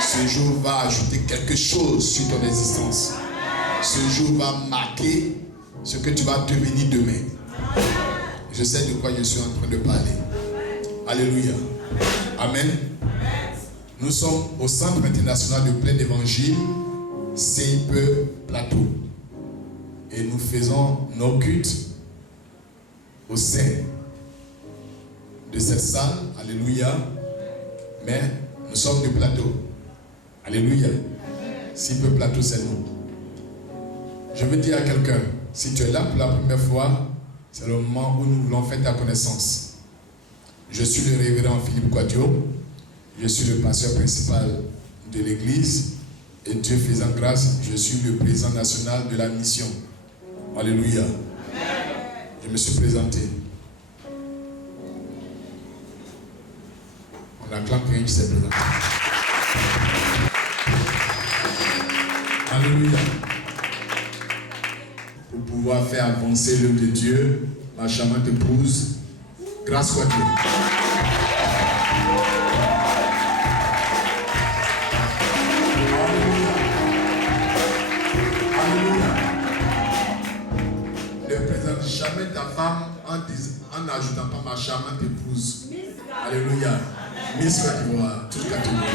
Ce jour va ajouter quelque chose sur ton existence. Ce jour va marquer ce que tu vas devenir demain. Je sais de quoi je suis en train de parler. Alléluia. Amen. Nous sommes au Centre international de plein évangile, CIP Plateau. Et nous faisons nos cultes au sein de cette salle. Alléluia. Mais nous sommes du plateau. Alléluia. CIP Plateau, c'est nous. Je veux dire à quelqu'un, si tu es là pour la première fois, c'est le moment où nous voulons faire ta connaissance. Je suis le révérend Philippe Quadio. Je suis le pasteur principal de l'église. Et Dieu faisant grâce, je suis le président national de la mission. Alléluia. Je me suis présenté. On acclame quelqu'un qui s'est présenté. Alléluia. Pour pouvoir faire avancer l'œuvre de Dieu, ma charmante épouse, grâce à Dieu. Alléluia. Alléluia. Ne présente jamais ta femme en n'ajoutant pas ma charmante épouse. Alléluia. Miss Côte d'Ivoire, toute catégorie.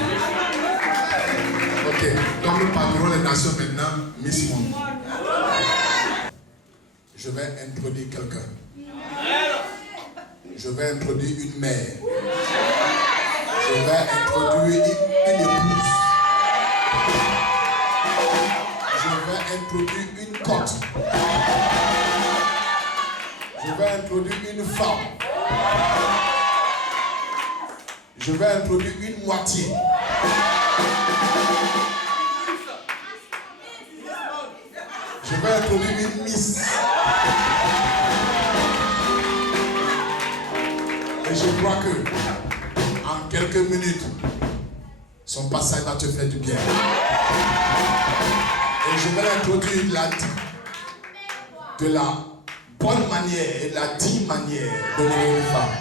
Ok, comme nous parlerons les nations maintenant, Miss Monde. Je vais introduire quelqu'un. Je vais introduire une mère. Je vais introduire une épouse. Je vais introduire une côte. Je vais introduire une femme. Je vais introduire une moitié. Je vais introduire une miss. Et je crois que en quelques minutes, son passage va te faire du bien. Et je vais l'introduire de la bonne manière et de la digne manière de donner une femme.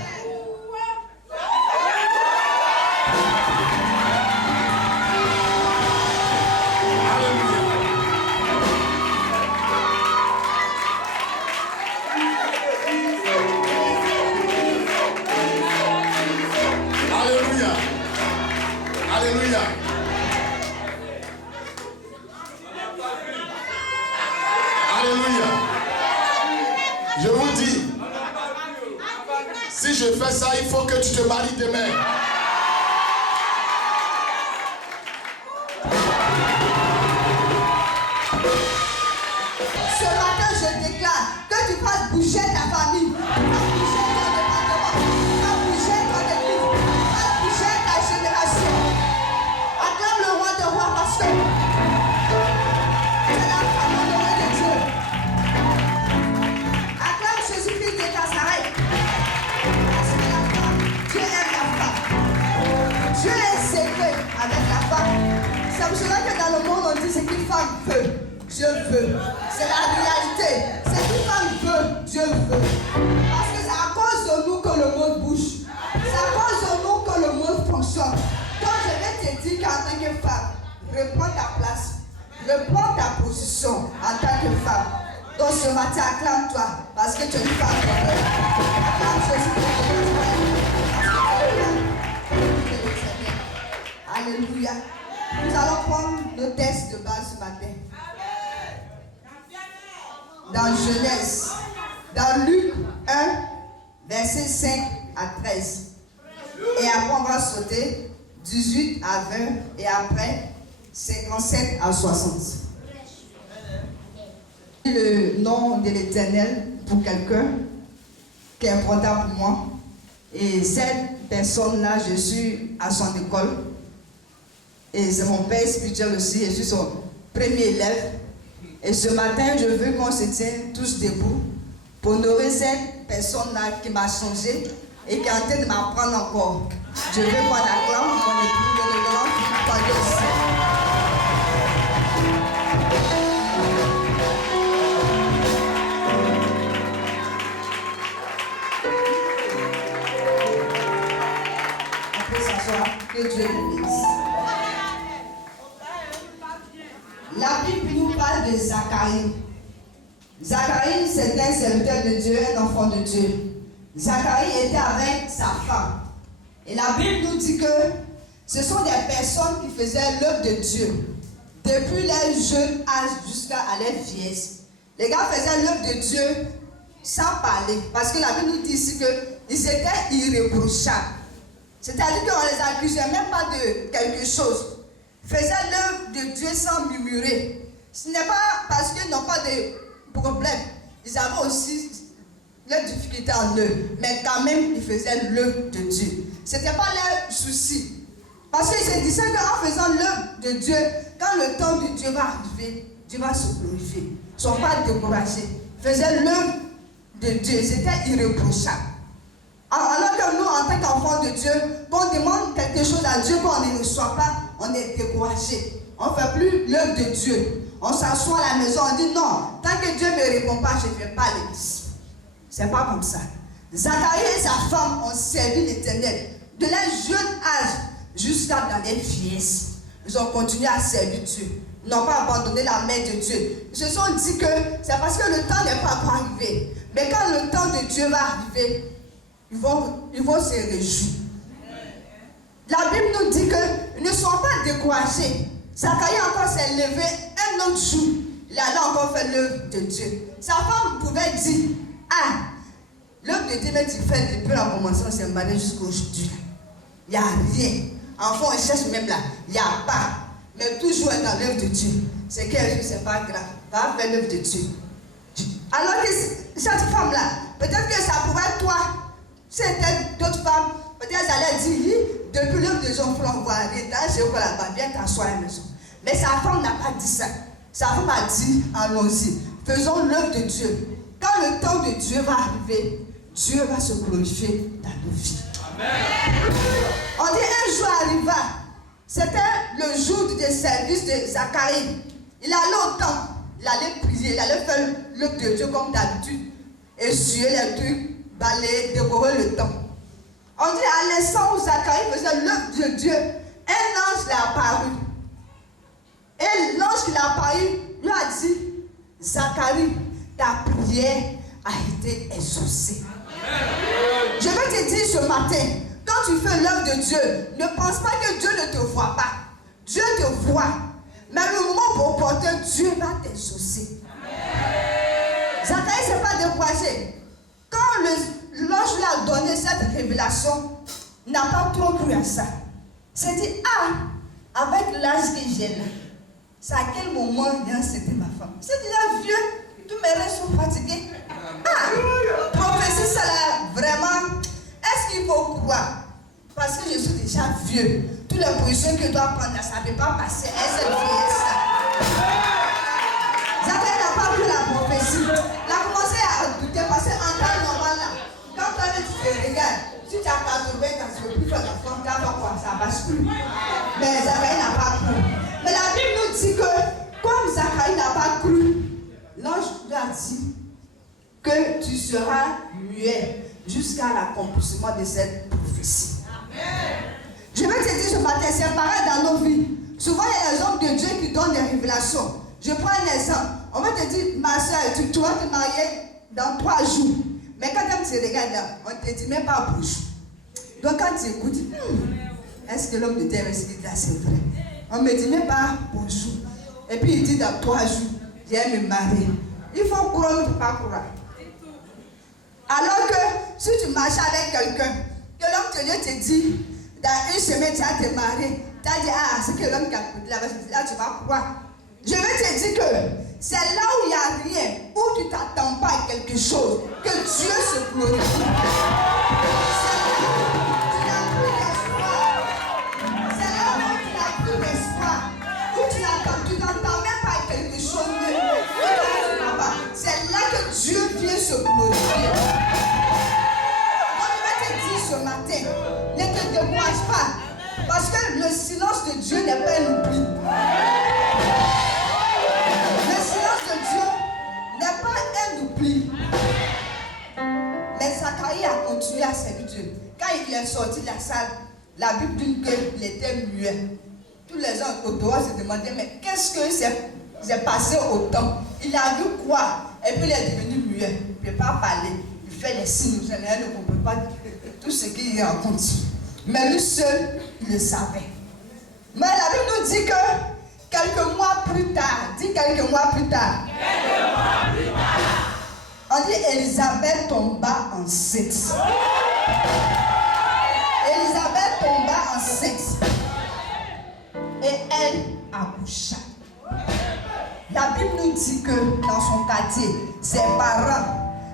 Alléluia. Alléluia. Je vous dis, si je fais ça, il faut que tu te maries demain. Ce matin, je déclare que tu fasses bouger ta famille. C'est pour cela que dans le monde on dit ce qu'une femme veut, je veux. C'est la réalité. Ce qu'une femme veut, je veux. Parce que c'est à cause de nous que le monde bouge. C'est à cause de nous que le monde fonctionne. Donc je vais te dire qu'en tant que femme, reprends ta place, reprends ta position en tant que femme. Donc ce matin, acclame-toi parce que tu es une femme. Acclame Jésus de Alléluia. Nous allons prendre nos textes de base ce matin. Dans Genèse, dans Luc 1, verset 5 à 13. Et après, on va sauter 18 à 20 et après 57 à 60. Le nom de l'Éternel pour quelqu'un qui est important pour moi. Et cette personne-là, je suis à son école. Et c'est mon père spirituel aussi, je suis premier élève. Et ce matin, je veux qu'on se tienne tous debout pour honorer cette personne-là qui m'a changé et qui est en train de m'apprendre encore. Je veux qu'on acclame mon époux, le grand Philippe Pandé. Que Dieu nous bénisse. La Bible nous parle de Zacharie. Zacharie, c'était un serviteur de Dieu, un enfant de Dieu. Zacharie était avec sa femme. Et la Bible nous dit que ce sont des personnes qui faisaient l'œuvre de Dieu. Depuis leur jeune âge jusqu'à leur vieillesse. Les gars faisaient l'œuvre de Dieu sans parler. Parce que la Bible nous dit ici qu'ils étaient irréprochables. C'est-à-dire qu'on ne les accusait même pas de quelque chose. Ils faisaient l'œuvre de Dieu sans murmurer. Ce n'est pas parce qu'ils n'ont pas de problème. Ils avaient aussi leurs difficultés en eux. Mais quand même, ils faisaient l'œuvre de Dieu. Ce n'était pas leur souci. Parce qu'ils se disaient qu'en faisant l'œuvre de Dieu, quand le temps de Dieu va arriver, Dieu va se glorifier. Ils ne sont pas découragés. Ils faisaient l'œuvre de Dieu. Ils étaient irréprochables. Alors que nous, en tant qu'enfants de Dieu, quand on demande quelque chose à Dieu, quand on ne reçoit pas, on est découragé. On ne fait plus l'œuvre de Dieu. On s'assoit à la maison, on dit non, tant que Dieu ne me répond pas, je ne fais pas l'église. Ce n'est pas comme ça. Zacharie et sa femme ont servi l'Éternel de leur jeune âge jusqu'à dans leur vieillesse. Ils ont continué à servir Dieu. Ils n'ont pas abandonné la main de Dieu. Ils se sont dit que c'est parce que le temps n'est pas encore arrivé. Mais quand le temps de Dieu va arriver, ils vont se réjouir. La Bible nous dit qu'ils ne sont pas découragés. Zacharie encore s'est levé un autre jour. Il allait encore faire l'œuvre de Dieu. Sa femme pouvait dire, ah, l'œuvre de Dieu, mais tu fais depuis la commencement, c'est marié jusqu'à aujourd'hui. Il n'y a rien. Enfin, on cherche même là. Il n'y a pas. Mais toujours dans l'œuvre de Dieu. C'est qu'un jour, ce n'est pas grave. Va faire l'œuvre de Dieu. Alors que cette femme-là, peut-être que ça pourrait être toi. C'était d'autres femmes, peut-être elles allaient dire, depuis l'œuvre de Jean-François, on voit rien, viens t'asseoir à la maison. Mais sa femme n'a pas dit ça. Sa femme a dit, allons-y, faisons l'œuvre de Dieu. Quand le temps de Dieu va arriver, Dieu va se glorifier dans nos vies. Amen. On dit un jour arriva, c'était le jour du service de Zacharie. Il allait au temple, il allait prier, il allait faire l'œuvre de Dieu comme d'habitude, essuyer les trucs, balayer, décorer le temple. On dit à l'instant où Zacharie faisait l'œuvre de Dieu, un ange lui est apparu. Et l'ange qui lui est apparu lui a dit, Zacharie, ta prière a été exaucée. Je veux te dire ce matin, quand tu fais l'œuvre de Dieu, ne pense pas que Dieu ne te voit pas. Dieu te voit. Mais le moment opportun, Dieu va t'exaucer. Zacharie ne s'est pas découragé. Quand l'ange lui a donné cette révélation, il n'a pas trop cru à ça. Il s'est dit, ah, avec l'âge que j'ai là, c'est à quel moment il a accepté ma femme. Il s'est dit, là, vieux, tous mes rêves sont fatigués. Ah, prophétie, ça là, vraiment, est-ce qu'il faut croire? Parce que je suis déjà vieux. Toutes les positions que je dois prendre, ça ne peut pas passer. Elle s'est vieille. Zacharie n'a pas vu la prophétie. Il a commencé à douter parce qu'en temps normal, là, quand toi tu te regardes, si tu as 80 ans, tu ne peux plus faire la femme, tu vas voir, ça ne passe plus. Mais Zacharie n'a pas cru. Mais la Bible nous dit que, comme Zacharie n'a pas cru, l'ange lui a dit que tu seras muet jusqu'à l'accomplissement de cette prophétie. Je vais te dire ce matin, c'est pareil dans nos vies. Souvent, il y a des hommes de Dieu qui donnent des révélations. Je prends un exemple. On va te dire, ma soeur, tu vas te marier dans 3 jours. Mais quand tu te regardes là, on ne te dit même pas bonjour. Donc quand tu écoutes, est-ce que l'homme de Dieu va se dire, c'est vrai? On ne me dit même pas bonjour. Et puis il dit dans 3 jours, je vais me marier. Il faut croire ou ne pas croire. Alors que si tu marches avec quelqu'un, que l'homme de Dieu te dit, dans 1 semaine, tu vas te marier. Tu as dit, ah, c'est que l'homme qui a coupé là, tu vas croire. Je vais te dire que c'est là où il n'y a rien, où tu ne t'attends pas à quelque chose, que Dieu se glorifie. C'est là où tu n'as plus d'espoir. C'est là où tu n'as plus d'espoir. Où tu n'entends même pas ce matin, ne te décourage pas. Parce que le silence de Dieu n'est pas un oubli. Le silence de Dieu n'est pas un oubli. Mais Zacharie a continué à servir Dieu. Quand il est sorti de la salle, la Bible dit qu'il était muet. Tous les gens au dehors se demandaient, mais qu'est-ce que c'est passé au temps? Il a vu quoi? Et puis il est devenu muet. Il ne peut pas parler. Il fait les signes. Vous ne comprenez pas tout ce qu'il raconte. Mais lui seul, il le savait. Mais la Bible nous dit que quelques mois plus tard, dit quelques mois plus tard. Quelques mois plus tard. On dit Élisabeth tomba enceinte. Élisabeth tomba enceinte. Et elle accoucha. La Bible nous dit que dans son quartier, ses parents,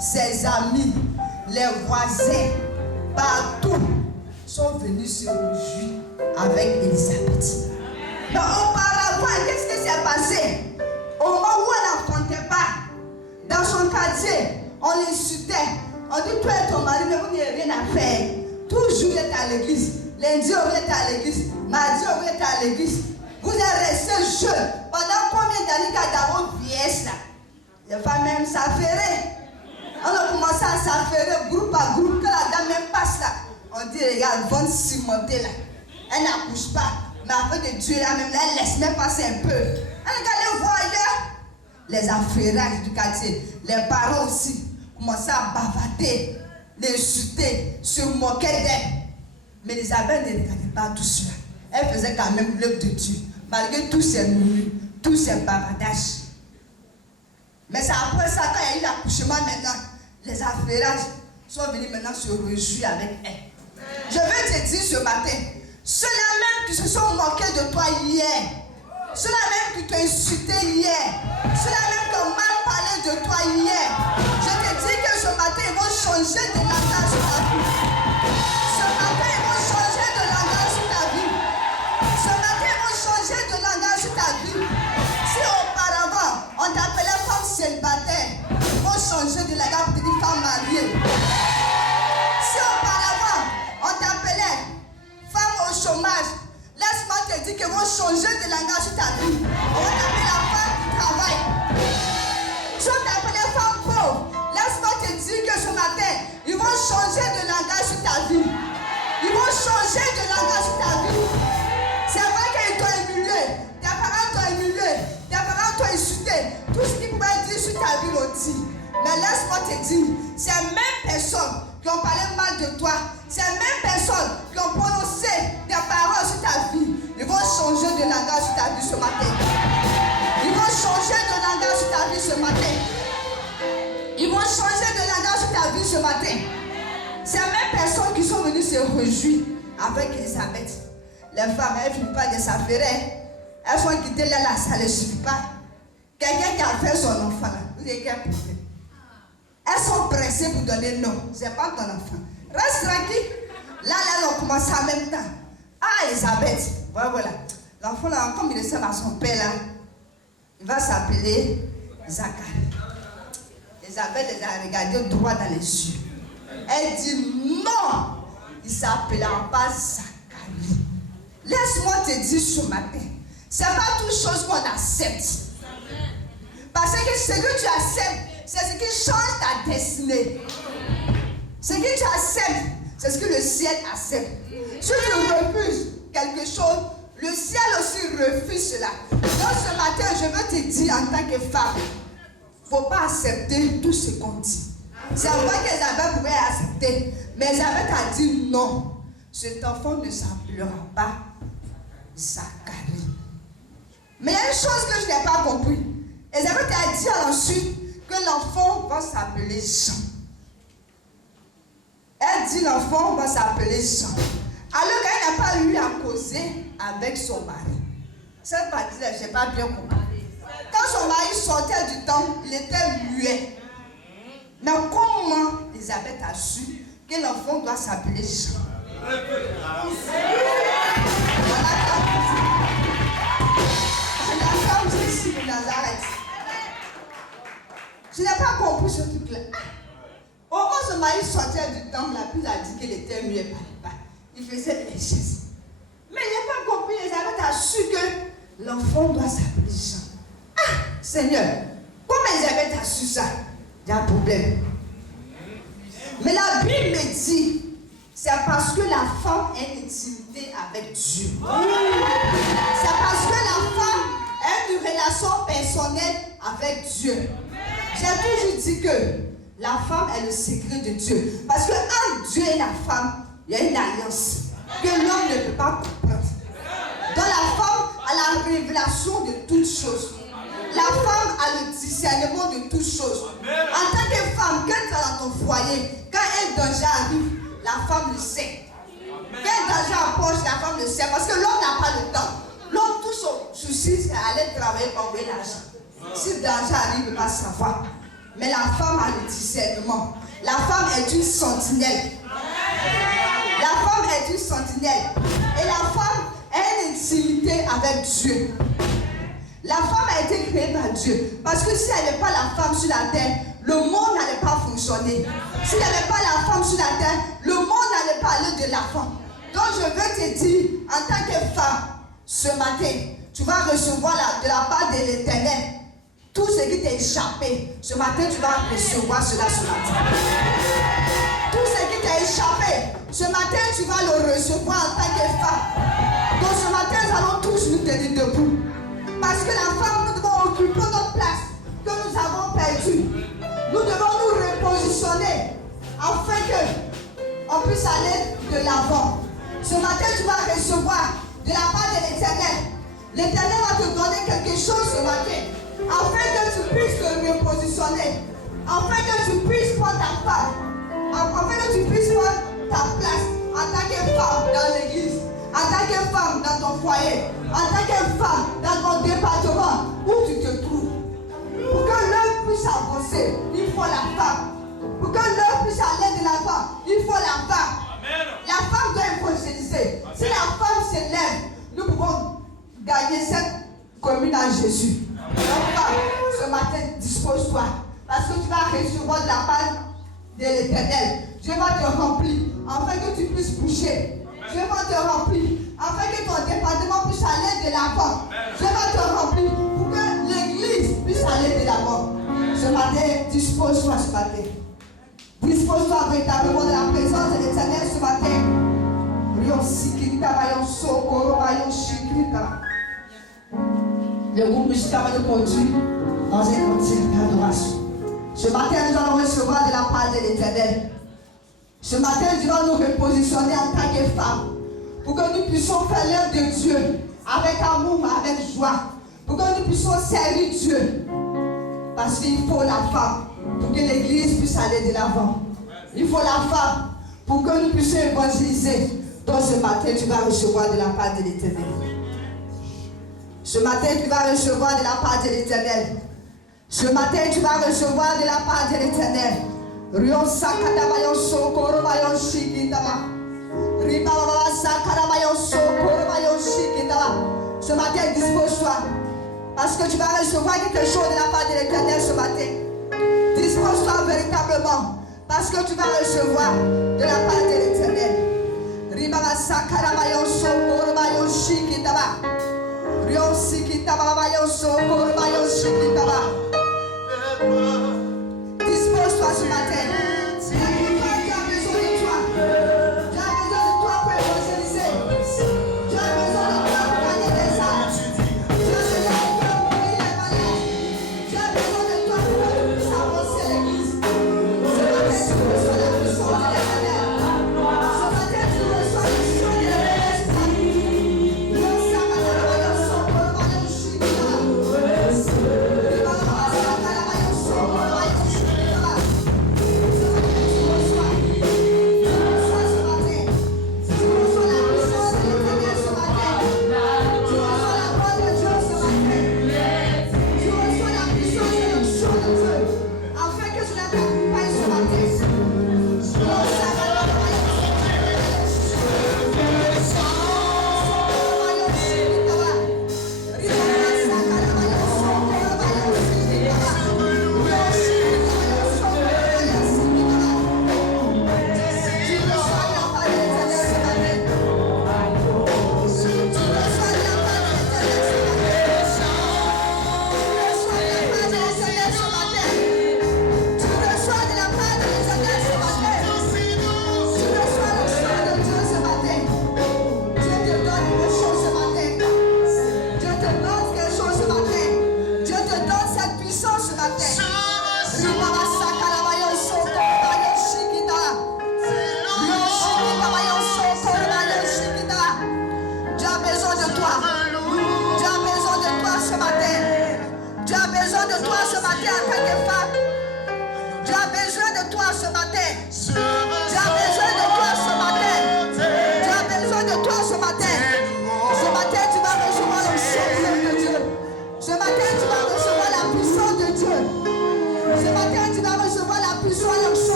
ses amis, les voisins, partout, sont venus se réjouir avec Élisabeth. Mais auparavant, qu'est-ce qui s'est passé? Au moment où elle n'affrontait pas, dans son quartier, on l'insultait. On dit, toi et ton mari, mais vous n'avez rien à faire. Toujours vous êtes à l'église. Lundi, vous êtes à l'église. Mardi, vous êtes à l'église. Vous êtes restés jeunes. Pendant combien d'années qu'à votre vieillesse là? Les femmes même s'affairer. On a commencé à s'affairer groupe à groupe. Que la dame même passe là. On dit, regarde, vont cimenter là. Elle n'accouche pas. Mais après de Dieu là même là, elle laisse même passer un peu. Elle regarde voir ailleurs. Les affairages du quartier. Les parents aussi commençaient à bavarder, l'insulter, se moquer d'elle. Mais Élisabeth ne regardait pas tout cela. Elle faisait quand même l'œuvre de Dieu. Malgré tous ces murmures, tous ces bavardages. Mais c'est après ça, quand il y a eu l'accouchement maintenant, les affairages sont venus maintenant se réjouir avec elle. Je veux te dire ce matin, ceux-là même qui se sont moqués de toi hier, ceux-là même qui t'ont insulté hier, ceux-là même qui ont mal parlé de toi hier, je te dis que ce matin, ils vont changer de langage sur ta vie. Ce matin, ils vont changer de langage sur ta vie. Ce matin, ils vont changer de langage sur ta vie. Si auparavant, on t'appelait femme célibataire, ils vont changer de langage pour te dire femme mariée. Si auparavant, on t'appelait femme au chômage, laisse-moi te dire qu'ils vont changer de langage sur ta vie. On va t'appeler la femme qui travaille. Si on t'appelait femme pauvre, laisse-moi te dire que ce matin, ils vont changer de langage sur ta vie. Ils vont changer de langage sur ta vie. C'est vrai qu'ils t'ont humilié, tes parents t'ont humilié, tes parents t'ont insulté. Tout ce qu'ils pouvaient dire sur ta vie l'ont dit. Mais laisse-moi te dire, ces mêmes personnes qui ont parlé mal de toi, ces mêmes personnes qui ont prononcé des paroles sur ta vie, ils vont changer de langage sur ta vie ce matin. Ils vont changer de langage sur ta vie ce matin. Ils vont changer de langage sur ta vie ce matin. Ces mêmes personnes qui sont venues se réjouir avec Élisabeth. Les femmes, elles ne finissent pas de s'affairer. Elles sont quittées là, ça ne suffit pas. Quelqu'un qui a fait son enfant là, vous avez qu'un problème. Elles sont pressées pour donner non. Ce n'est pas ton enfant. Reste tranquille. Là, on commence en même temps. Ah, Elisabeth. Voilà. L'enfant là, comme il ressemble à son père là, il va s'appeler Zacharie. Elisabeth les a regardés droit dans les yeux. Elle dit non, il ne s'appellera pas Zacharie. Laisse-moi te dire ce matin, ce n'est pas toute chose qu'on accepte. Parce que ce que tu acceptes, c'est ce qui change ta destinée. Ce que tu acceptes, c'est ce que le ciel accepte. Si tu refuses quelque chose, le ciel aussi refuse cela. Donc ce matin, je veux te dire en tant que femme, il ne faut pas accepter tout ce qu'on dit. C'est vrai qu'Elisabeth pouvait accepter, mais Elisabeth a dit non. Cet enfant ne s'appellera pas Zacharie. Mais il y a une chose que je n'ai pas compris. Elisabeth a dit ensuite que l'enfant va s'appeler Jean. Elle dit l'enfant va s'appeler Jean. Alors qu'elle n'a pas eu à causer avec son mari. Cette partie-là, je n'ai pas bien compris. Quand son mari sortait du temple, il était muet. Mais comment Elisabeth a su que l'enfant doit s'appeler Jean? Je n'ai pas compris ce truc-là. Au moment où ce mari sortait du temple, la prise a dit qu'il était mieux par. Il faisait les gestes. Mais il n'a pas compris, Elisabeth a su que l'enfant doit s'appeler Jean. Ah, Seigneur, comment Elisabeth a su ça? Il y a un problème. Mais la Bible me dit, c'est parce que la femme a une intimité avec Dieu. C'est parce que la femme a une relation personnelle avec Dieu. J'ai toujours dit que la femme est le secret de Dieu. Parce que entre Dieu et la femme, il y a une alliance que l'homme ne peut pas comprendre. Dans la femme a la révélation de toutes choses. La femme a le discernement de toutes choses. En tant que femme, quand tu es dans ton foyer, quand un danger arrive, la femme le sait. Quand un danger approche, la femme le sait. Parce que l'homme n'a pas le temps. L'homme, tout son souci, c'est aller travailler pour envoyer l'argent. Si le danger arrive, il ne peut pas savoir. Mais la femme a le discernement. La femme est une sentinelle. La femme est une sentinelle. Et la femme a une intimité avec Dieu. La femme a été créée par Dieu. Parce que si elle n'est pas la femme sur la terre, le monde n'allait pas fonctionner. S'il n'y avait pas la femme sur la terre, le monde n'allait pas aller de la femme. Donc je veux te dire, en tant que femme, ce matin, tu vas recevoir de la part de l'Éternel tout ce qui t'est échappé. Ce matin, tu vas recevoir cela ce matin. Tout ce qui t'est échappé, ce matin, tu vas le recevoir en tant que femme. Donc ce matin, nous allons tous nous tenir debout. Parce que la femme, nous devons occuper notre place que nous avons perdue. Nous devons nous repositionner afin qu'on puisse aller de l'avant. Ce matin, tu vas recevoir de la part de l'Éternel. L'Éternel va te donner quelque chose ce matin afin que tu puisses te repositionner, afin que tu puisses prendre ta part, afin que tu puisses prendre ta place en tant que femme dans l'église, en tant que femme dans ton foyer, en tant que femme dans ton département où tu te trouves. Pour que l'homme puisse avancer, il faut la femme. Pour que l'homme puisse aller de l'avant, il faut la femme. La femme doit évangéliser. Si la femme s'élève, nous pouvons gagner cette commune à Jésus. Donc, femme, ce matin, dispose-toi. Parce que tu vas recevoir de la part de l'Éternel. Dieu va te remplir afin que tu puisses bouger. Dieu va te remplir afin que ton département puisse aller de l'avant. Dieu va te remplir pour que l'église puisse aller de l'avant. Ce matin, dispose-toi ce matin. Dispose-toi véritablement de la présence de l'Éternel ce matin. Le groupe musical va nous conduire dans un concert d'adoration. Ce matin, nous allons recevoir de la part de l'Éternel. Ce matin, nous allons nous repositionner en tant que femmes pour que nous puissions faire l'œuvre de Dieu avec amour, avec joie, pour que nous puissions servir Dieu. Parce qu'il faut la femme pour que l'église puisse aller de l'avant. Il faut la femme pour que nous puissions évangéliser. Donc ce matin, tu vas recevoir de la part de l'Éternel. Ce matin, tu vas recevoir de la part de l'Éternel. Ce matin, tu vas recevoir de la part de l'Éternel. Ce matin, dispose-toi. Parce que tu vas recevoir quelque chose de la part de l'Éternel ce matin. Dispose-toi véritablement. Parce que tu vas recevoir de la part de l'Éternel. Dispose-toi ce matin. Tu as besoin de toi. Tu as besoin de toi pour évangéliser. Tu as besoin de toi pour gagner des âmes. Tu as besoin de toi pour guérir les malades. Tu as besoin de toi pour que tu puisses avancer l'église. Ce matin, tu reçois la puissance de l'Éternel. Ce matin, tu reçois la puissance de l'Esprit.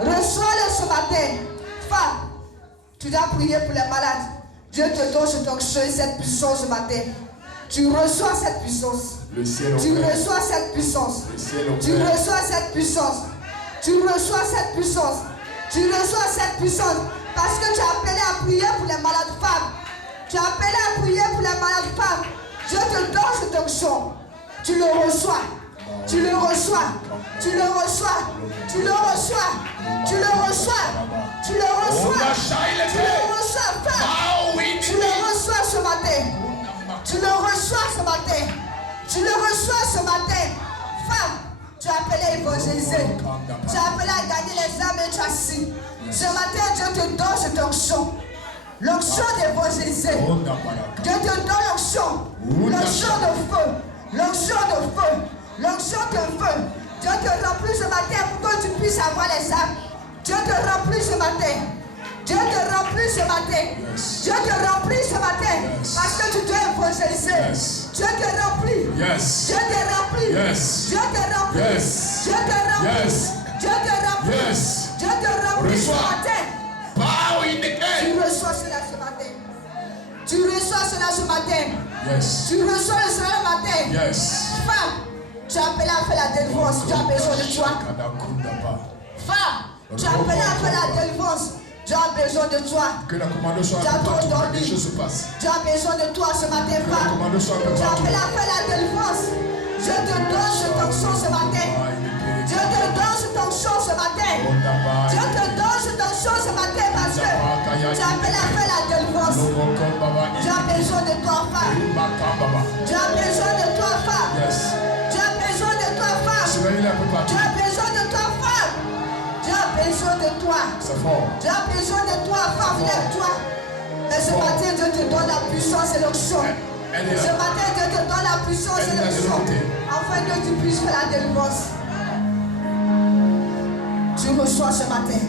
Reçois-le ce matin. Femme, tu dois prier pour les malades. Dieu te donne cette onction et cette puissance ce matin. Tu reçois cette puissance. Le ciel Tu ouvert. reçois cette puissance. Le ciel Tu ouvert. reçois cette puissance. Tu reçois cette puissance. Tu reçois cette puissance. Parce que tu as appelé à prier pour les malades femmes. Tu as appelé à prier pour les malades femmes. Dieu te donne cette onction. Tu le reçois. Tu le reçois. Tu le reçois. Tu le reçois. Tu le reçois. Tu le reçois. Tu le reçois, femme. Tu le reçois ce matin. Tu le reçois ce matin. Tu le reçois ce matin. Femme, tu as appelé à évangéliser. Tu as appelé à gagner les âmes et tu as signé. Ce matin, Dieu te donne cette onction. L'onction d'évangéliser. Dieu te donne l'onction. L'onction de feu. L'onction de feu. L'onction de feu. Dieu te remplit ce matin pour que tu puisses avoir les âmes. Dieu te remplit ce matin. Dieu te remplit ce matin. Dieu te remplit ce matin. Parce que tu dois évangéliser. Dieu te remplit. Dieu te remplit. Dieu te remplit. Dieu te remplit. Dieu te remplit. Dieu te remplit ce matin. Tu reçois cela ce matin. Tu reçois cela ce matin. Tu reçois cela ce matin. Femme, tu as appelé à faire la délivrance. Tu as besoin de toi. Femme, tu as appelé à faire la délivrance. Tu as besoin de toi. Que la commande soit Tu as trop dormi. que les choses se passent. Tu as besoin de toi ce matin, Que la femme. commande soit Tu as appelé à faire la délivrance. Je te donne cette onction ce matin. Je te donne cette onction ce matin. Je te donne cette onction ce matin parce que tu as appelé à faire la délivrance. Tu as besoin de toi, femme. Tu as besoin de toi, femme. Tu as besoin de toi, femme. Tu as besoin de toi, femme. Tu as besoin de toi. Tu as besoin de toi, femme. Lève-toi. Mais ce matin, Dieu te donne la puissance et l'onction. Ce matin, Dieu te donne la puissance et l'onction. Afin que tu puisses faire la délivrance. Tu reçois ce matin.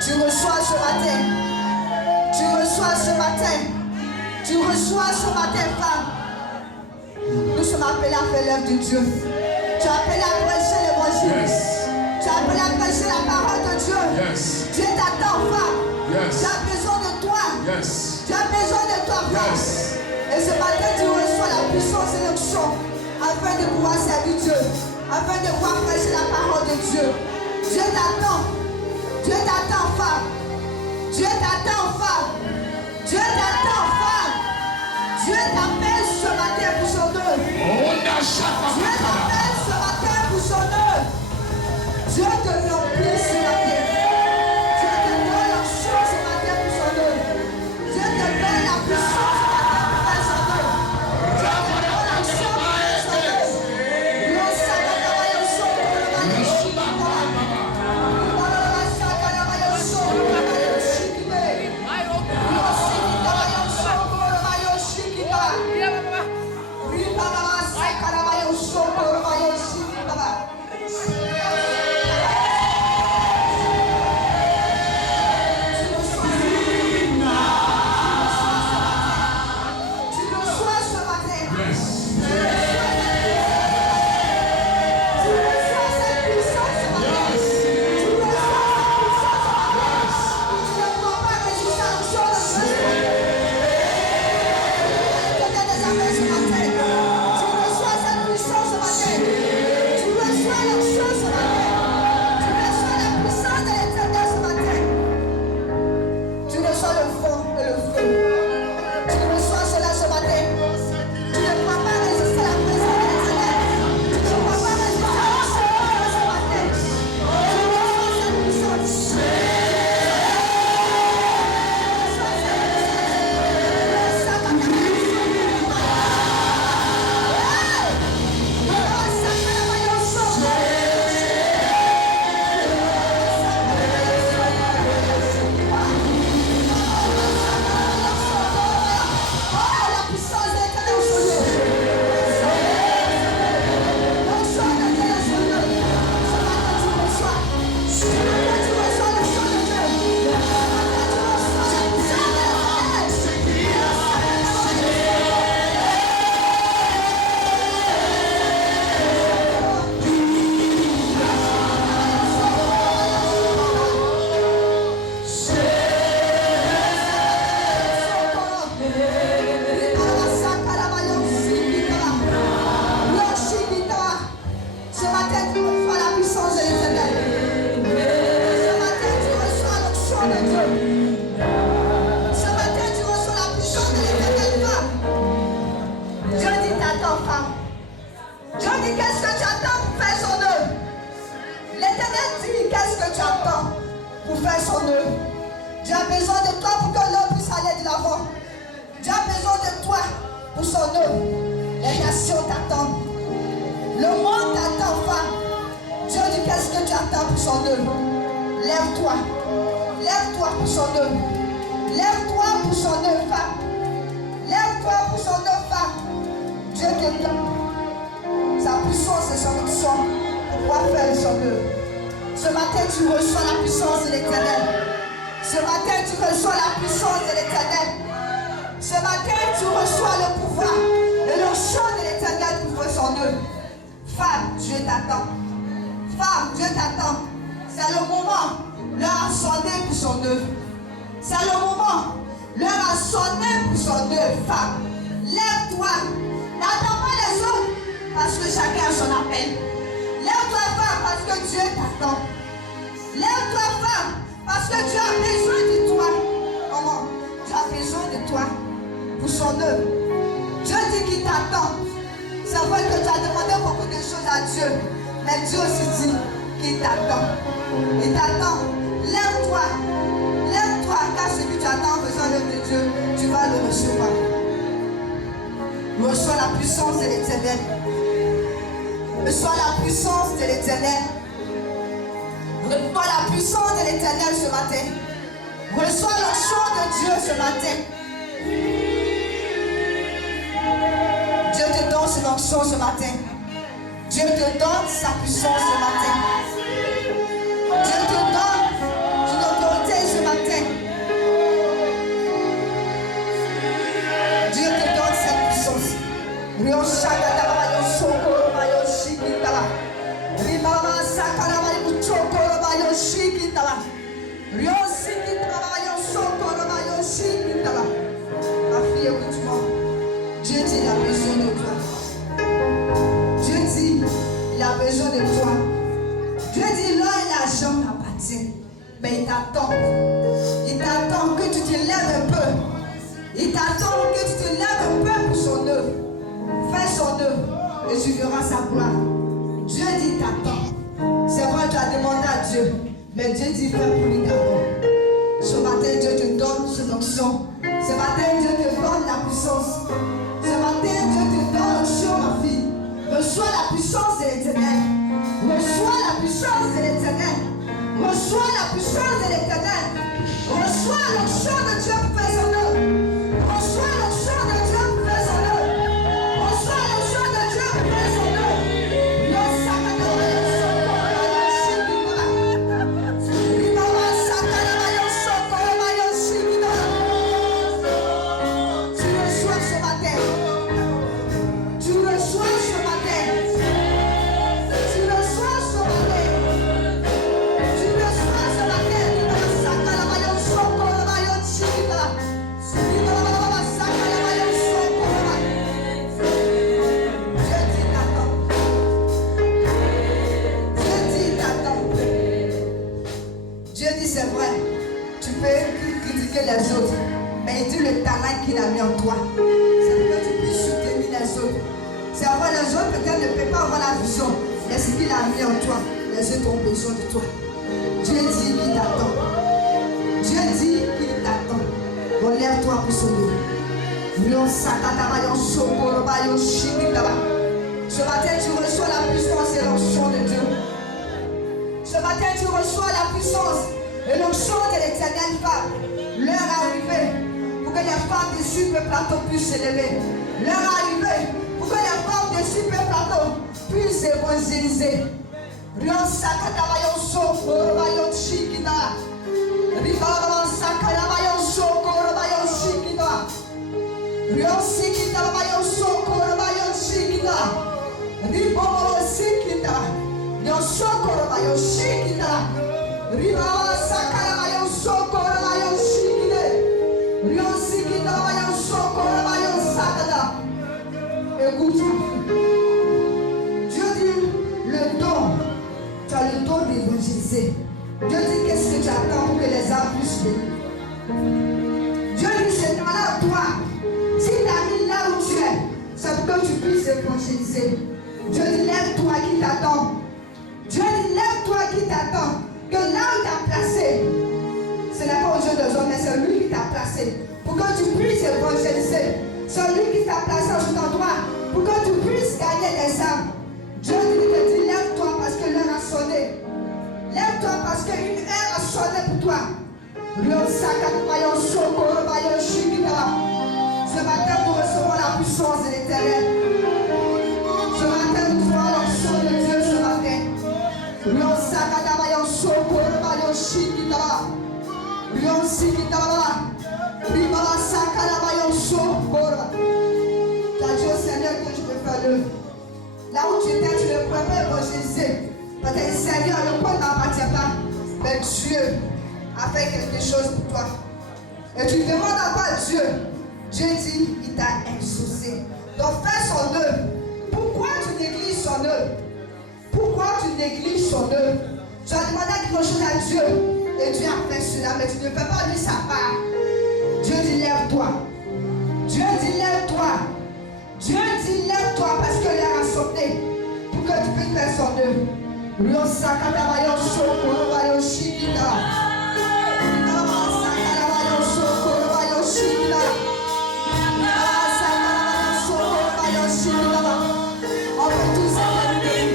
Tu reçois ce matin. Tu reçois ce matin. Tu reçois ce matin, femme. Nous sommes appelés à faire l'œuvre de Dieu. Tu as appelé à prêcher l'évangile. Tu as appelé à prêcher la parole de Dieu. Dieu t'attend, femme. Tu as besoin de toi. Tu as besoin de toi, femme. Et ce matin, tu reçois la puissance et l'onction afin de pouvoir servir Dieu, afin de pouvoir prêcher la parole de Dieu. Dieu t'attend. Dieu t'attend, femme. Dieu t'attend, femme. Dieu t'attend, femme. Dieu t'appelle ce matin pour son œuvre. Dieu t'appelle ce matin pour son œuvre. Dieu te remplit ce matin. Dieu te donne l'onction ce matin pour son œuvre. Dieu te donne la puissance ce matin pour faire son œuvre. Dieu te donne l'onction pour faire son œuvre. son œuvre. Les nations t'attendent. Le monde t'attend, femme. Dieu dit, qu'est-ce que tu attends pour son œuvre? Lève-toi. Lève-toi pour son œuvre. Lève-toi pour son œuvre, femme. Lève-toi pour son œuvre, femme. Dieu te donne sa puissance et son onction pour pouvoir faire son œuvre. Ce matin, tu reçois la puissance de l'Éternel. Ce matin, tu reçois la puissance de l'Éternel. Ce matin, tu reçois le pouvoir et l'onction de l'Éternel pour faire son œuvre. Femme, Dieu t'attend. Femme, Dieu t'attend. C'est le moment. L'heure a sonné pour son œuvre. C'est le moment. L'heure a sonné pour son œuvre. Femme, lève-toi. N'attends pas les autres parce que chacun a son appel. Lève-toi, femme, parce que Dieu t'attend. Lève-toi, femme, parce que Dieu a besoin de toi. Comment? Dieu a besoin de toi pour son œuvre. Dieu dit qu'il t'attend. C'est vrai que tu as demandé beaucoup de choses à Dieu, mais Dieu aussi dit qu'il t'attend. Il t'attend. Lève-toi. Lève-toi, car ce que tu attends en faisant l'œuvre de Dieu, tu vas le recevoir. Reçois la puissance de l'Éternel. Reçois la puissance de l'Éternel. Reçois la puissance de l'Éternel ce matin. Reçois l'onction de Dieu ce matin. Dieu te donne son onction ce matin. Dieu te donne sa puissance ce matin. Dieu te donne son autorité ce matin. Dieu te donne cette puissance. Ma fille, écoute-moi. Dieu dit il a besoin de toi. Dieu dit il a besoin de toi. Dieu dit l'or et l'argent t'appartiennent. Mais il t'attend. Il t'attend que tu te lèves un peu. Il t'attend que tu te lèves un peu pour son œuvre. Fais son œuvre et tu verras sa gloire. Dieu dit t'attend. C'est vrai, tu as demandé à Dieu. Mais Dieu dit fais pour lui d'abord. Ce matin, Dieu te donne son onction. Ce matin, Dieu te donne la puissance. Ce matin, Dieu te donne l'onction, ma fille. Reçois la puissance de l'Éternel. Reçois la puissance de l'Éternel. Reçois la puissance de l'Éternel. Reçois l'onction de Dieu pour faire son œuvre. Reçois l'onction de Dieu pour faire son œuvre. Reçois l'onction de Dieu pour faire son œuvre. Les autres, mais il dit le talent qu'il a mis en toi, c'est pour que tu puisses soutenir les autres. C'est vrai, les autres peut-être ne peuvent pas avoir la vision, mais ce qu'il a mis en toi, les autres ont besoin de toi. Dieu dit qu'il t'attend. Dieu dit qu'il t'attend. Bon, lève-toi pour sauver. Ce matin, tu reçois la puissance et l'onction de Dieu. Ce matin, tu reçois la puissance et l'onction de l'Éternel, femme. L'heure est arrivée pour que les femmes de super plateau puissent s'élever. L'heure est arrivée pour que les femmes de super plateau puissent évangéliser. Écoute, Dieu dit le don, tu as le don d'évangéliser. Dieu dit qu'est-ce que tu attends pour que les âmes puissent venir. Dieu dit c'est dans là toi. Si tu as mis là où tu es, c'est pour que tu puisses évangéliser. Dieu dit lève-toi qui t'attend. Dieu dit lève-toi qui t'attend. Que là où il t'a placé, ce n'est pas au jeu des hommes, mais c'est lui qui t'a placé. Pour que tu puisses évangéliser. Celui qui t'a placé en cet endroit pour que tu puisses gagner des âmes. Dieu te dit, lève-toi parce que l'heure a sonné. Lève-toi parce qu'une heure a sonné pour toi. Ce matin, nous recevons la puissance de l'Éternel. Ce matin, nous voyons l'action de Dieu ce matin. Tu as dit au Seigneur que je peux faire le. Là où tu étais, tu ne pouvais pas évangéliser. Parce que Seigneur, le point n'appartient pas. Mais Dieu a fait quelque chose pour toi. Et tu demandes encore à Dieu. Dieu dit, il t'a exaucé. Donc fais son œuvre. Pourquoi tu négliges son œuvre? Pourquoi tu négliges son œuvre? Tu as demandé quelque chose à Dieu. Et Dieu a fait cela. Mais tu ne peux pas lui sa part. Dieu dit, lève-toi. Dieu dit, lève-toi. Dieu dit, lève-toi parce que l'heure a sauté. Pour que tu puisses faire son œuvre. On peut tous s'élever.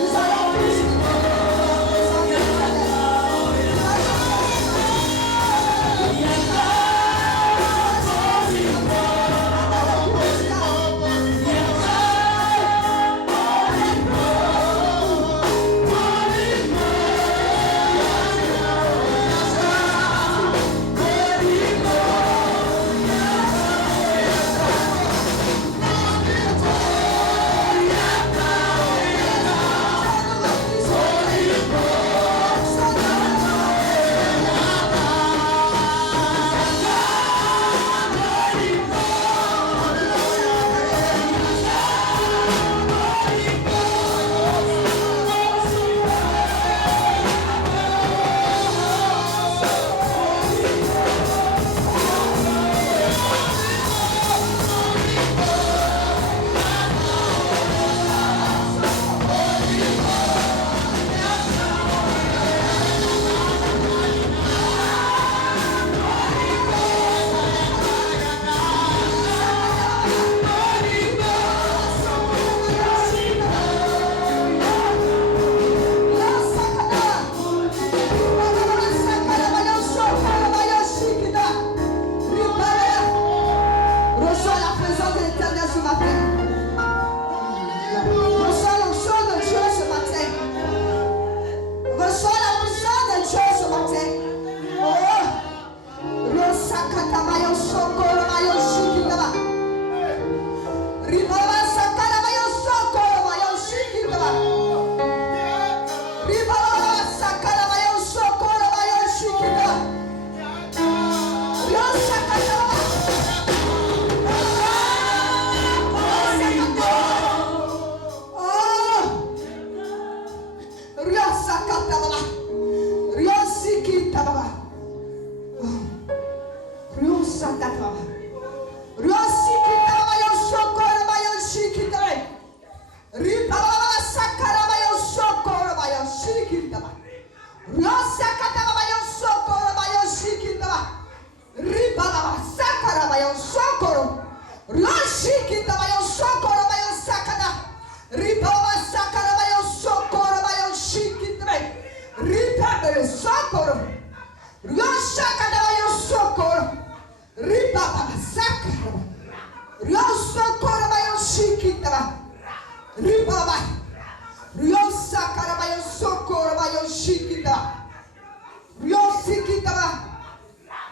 Nous allons tous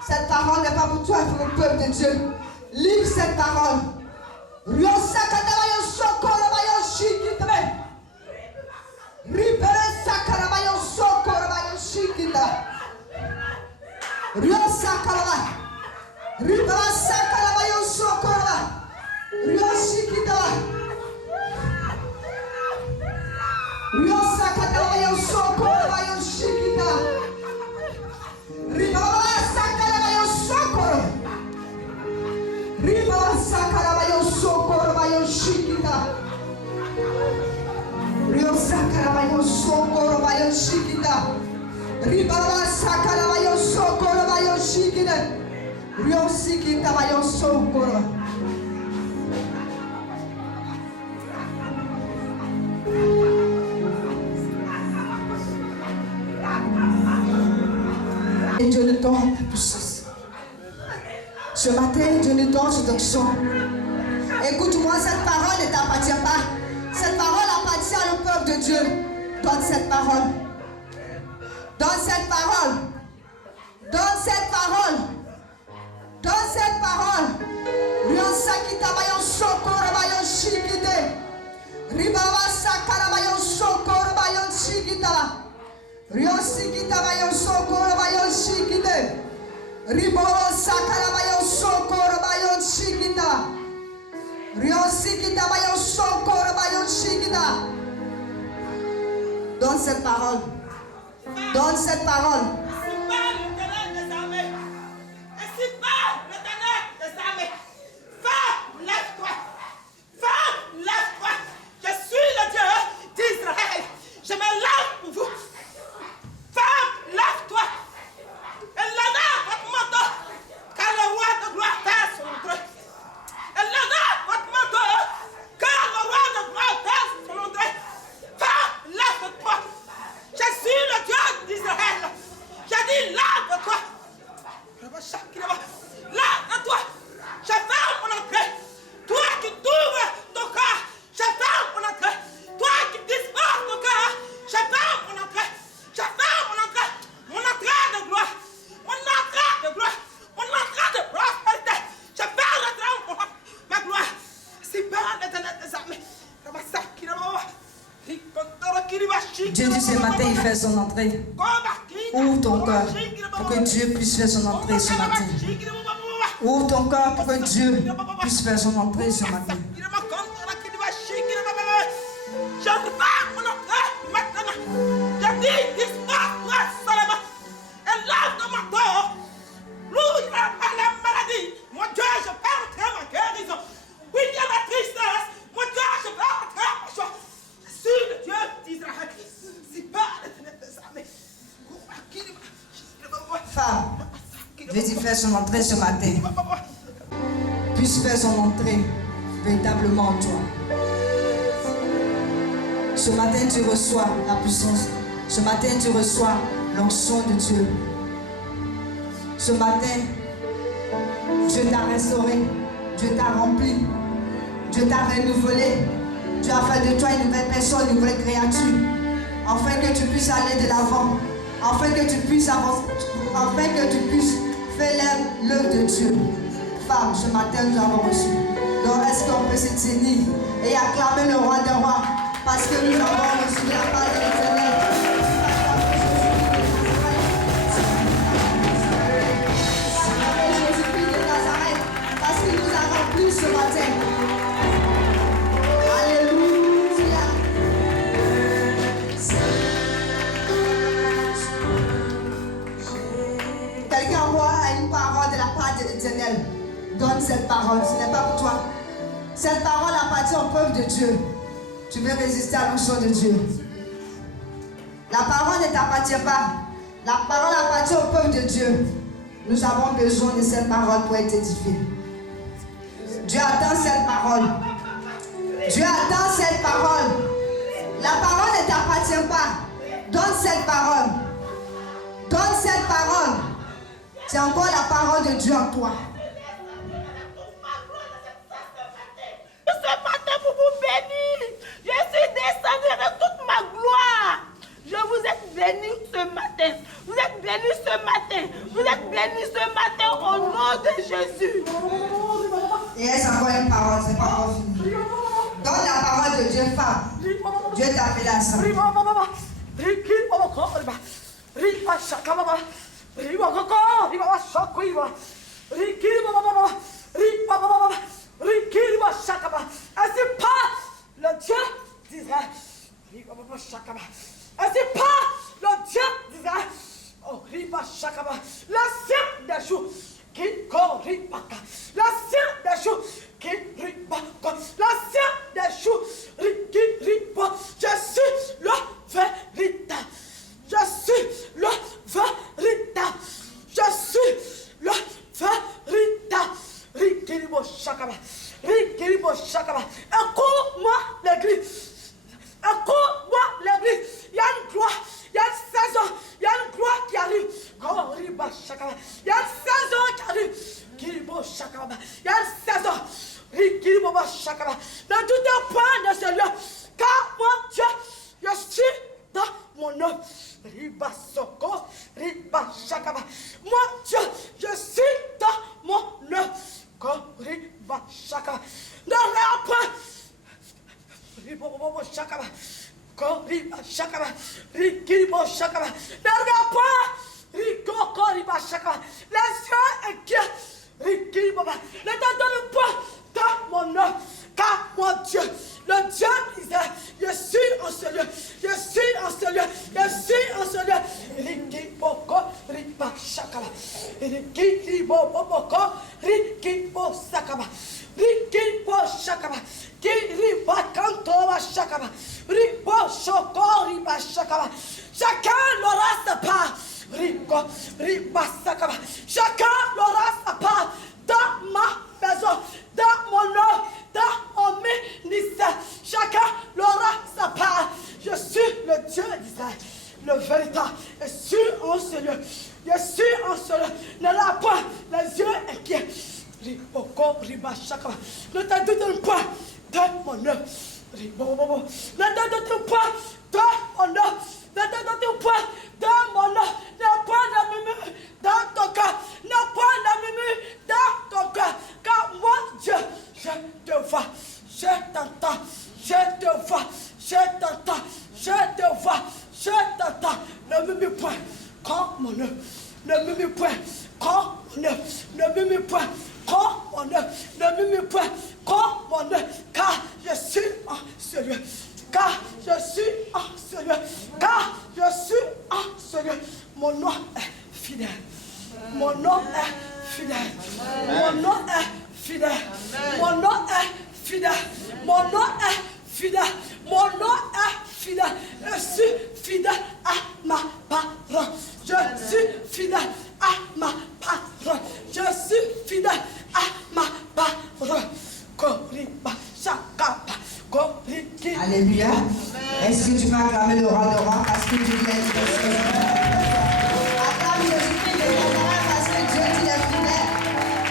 Cette parole n'est pas pour toi, pour le peuple de Dieu. Livre cette parole. sikide. Rio sikita bayo sokoro. Et Dieu ne donne ta puissance. Ce matin, Dieu ne donne cette onction. Écoute-moi, cette parole ne t'appartient pas. Cette parole appartient au peuple de Dieu. Donne cette parole. Donne cette parole. Donne cette parole. Donne cette parole. Rion sakita bayon sokoro bayon shikide. Ribaba sakara bayon sokoro bayon shikita. Rion sikita bayon sokoro bayon shikide. Ribaba sakara bayon sokoro bayon shikita. Rion sikita bayon sokoro bayon shikita. Donne cette parole. Donne cette parole. Je me lève pour vous. Femme, lève-toi. Elle lève votre manteau, car le roi de gloire est sur notre. Elle lève votre manteau, car le roi de gloire est sur notre. Femme, lève-toi. Je suis le Dieu d'Israël. J'ai dit, lève-toi. Lève-toi. Je ferme mon entrée. Toi qui t'ouvres ton corps, je ferme mon entrée. Toi qui disposes ton corps, je ferme mon entrée. Je ferme mon entrée. Mon entrée de gloire. Mon entrée de gloire. Mon entrée de prospérité. Je ferme l'entrée pour ma gloire. C'est pas l'éternel des armées. Dieu dit ce matin, il fait son entrée. Ouvre ton cœur pour que Dieu puisse faire son entrée ce matin. Ouvre ton cœur pour que Dieu puisse faire son entrée ce matin. Je ferme mon entrée maintenant. Je dis, dispose-toi seulement. Et lève ton manteau. Louis la maladie. Mon Dieu, je vais entrer ma guérison. Oui, il y a la tristesse. Mon Dieu, je vais entrer ma joie. Je suis le Dieu d'Israël. C'est pas l'éternel des armées. Femme, Dieu dit faire son entrée ce matin. Puisse faire son entrée véritablement en toi. Ce matin, tu reçois la puissance. Ce matin, tu reçois l'onction de Dieu. Ce matin, Dieu t'a restauré. Dieu t'a rempli. Dieu t'a renouvelé. Dieu a fait de toi une nouvelle personne, une nouvelle créature. Afin que tu puisses aller de l'avant. Afin que tu puisses avancer. Afin que tu puisses faire l'œuvre de Dieu. Femme, ce matin, nous avons reçu. Donc, est-ce qu'on peut se tenir et acclamer le roi des rois? Parce que nous avons reçu la part de l'Éternel. Jésus-Christ de Nazareth, parce qu'il nous a remplis ce matin. Alléluia. Quelqu'un a une parole de la part de l'Éternel. Donne cette parole, ce n'est pas pour toi. Cette parole appartient au peuple de Dieu. Tu veux résister à l'onction de Dieu. La parole ne t'appartient pas. La parole appartient au peuple de Dieu. Nous avons besoin de cette parole pour être édifiés. Dieu attend cette parole. Dieu attend cette parole. La parole ne t'appartient pas. Donne cette parole. Donne cette parole. C'est encore la parole de Dieu en toi. Ce matin pour vous bénir. Je suis descendu de toute ma gloire. Je vous ai béni ce matin. Vous êtes bénis ce matin. Vous êtes bénis ce matin au nom de Jésus. Et est-ce encore une parole, c'est pas encore fini. Donne la parole de Dieu, femme. Dieu t'a appelé à ça. Ainsi pas le Dieu d'Israël. Ainsi pas le Dieu d'Israël. Oh, la science des jours qui corripaka. La science des jours qui ripaka. La science des jours qui ripa. Je suis le véritable. Je suis le véritable. Je suis le Il y a une saison qui arrive. Il y a une saison. Ne doutez pas de ce lieu. Car moi, Dieu, je suis dans mon œuvre. Moi, Dieu, je suis dans mon œuvre. Ne regarde pas. Les yeux inquiets. Ne te donne pas dans mon œuvre, car mon Dieu, le Dieu disait, je suis en ce lieu, je suis en ce lieu, je suis en ce lieu. Chacun l'aura sa part. Chacun l'aura sa part dans ma maison, dans mon œuvre, dans mon ministère. Chacun l'aura sa part. Je suis le Dieu d'Israël, le véritable. Je suis en ce lieu. Je suis en ce lieu. Ne l'a pas les yeux inquiets. Ne te doute pas de mon œuvre. Ne te doute pas de mon œuvre. Ne te doute pas de mon œuvre. N'aie pas de murmure dans ton cœur. N'aie pas de murmure dans ton cœur. Car moi, Dieu, je te vois. Je t'entends. Je te vois. Je t'entends. Je te vois. Je t'entends. Ne murmure point. Quand mon œuvre. Ne murmure point. Quand mon œuvre. Ne murmure point. Quand mon œuvre. Ne murmure point. Quand mon œuvre. Car je suis en ce lieu. Car je suis en ce lieu. Car je suis en ce lieu. Mon nom est fidèle. Mon nom est fidèle. Mon nom est fidèle. Mon nom est fidèle. Mon nom est fidèle. Mon nom est fidèle. Je suis fidèle à ma parole. Je suis fidèle à ma parole. Je suis fidèle à ma parole. Alléluia. Est-ce que tu vas acclamer le roi de roi parce que Dieu l'est fidèle? Acclame Jésus-Christ de Nazareth parce que Dieu dit est fidèle.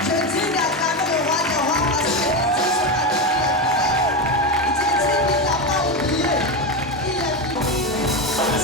Je dis d'acclamer le roi de roi parce que Dieu sera fidèle. Il te dit qu'il n'a pas oublié. Il est fidèle.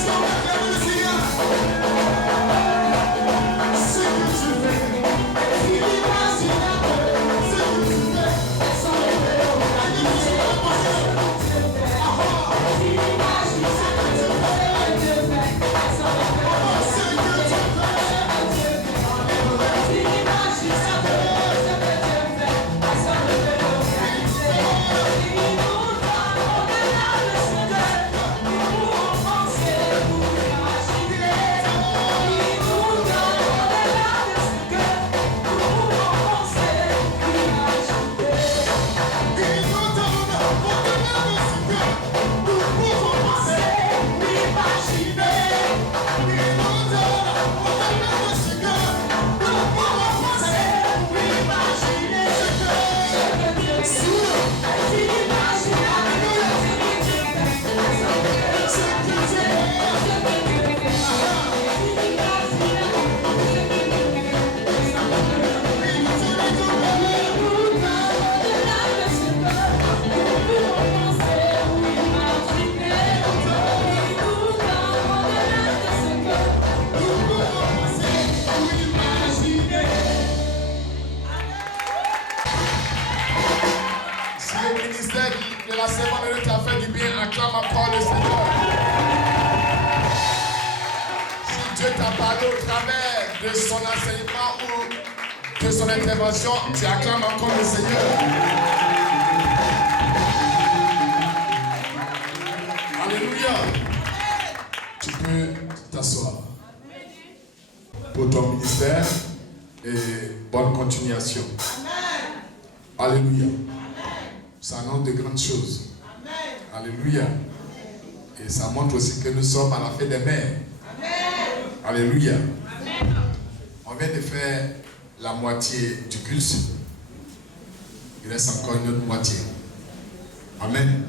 La semaine t'a fait du bien, acclame encore le Seigneur. Si Dieu t'a parlé au travers de son enseignement ou de son intervention, tu acclames encore le Seigneur. Alléluia. Tu peux t'asseoir. Pour ton ministère et bonne continuation. Alléluia. Ça annonce de grandes choses. Amen. Alléluia. Et ça montre aussi que nous sommes à la fête des mères. Amen. Alléluia. Amen. On vient de faire la moitié du culte. Il reste encore une autre moitié. Amen.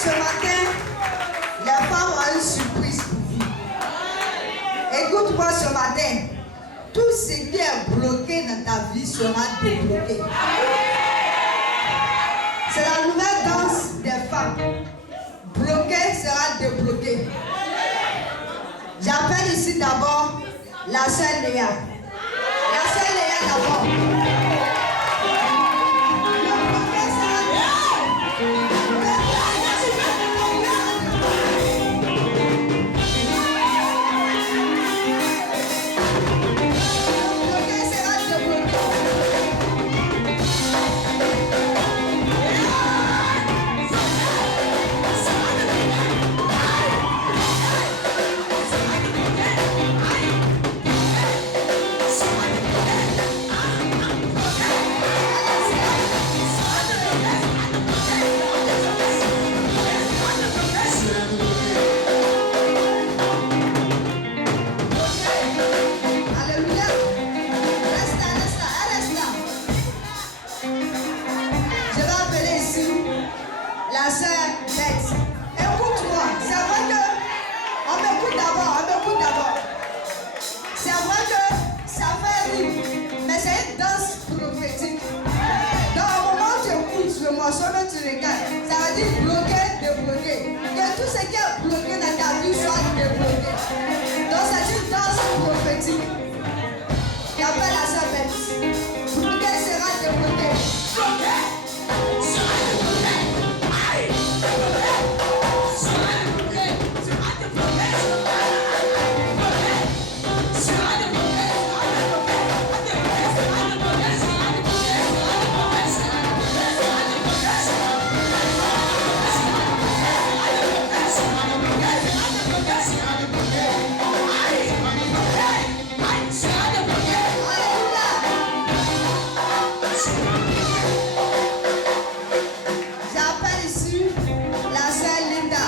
Ce matin, la femme a une surprise pour vous. Écoute-moi ce matin. Tout ce qui est bloqué dans ta vie sera débloqué. C'est la nouvelle danse des femmes. Bloqué sera débloqué. J'appelle ici d'abord la sœur Léa. La sœur Léa d'abord. Le bloqué sera tu regardes, ça veut dire bloquer, débloquer. Que tout ce qui est bloqué dans ta vie soit débloqué. Donc c'est une danse prophétique. Il appelle la sœur Beth. Bloqué sera débloqué. Bloqué sera débloqué. Aïe, débloqué sera débloqué. Sera débloqué. Bloqué sera débloqué. J'appelle ici la sœur Linda.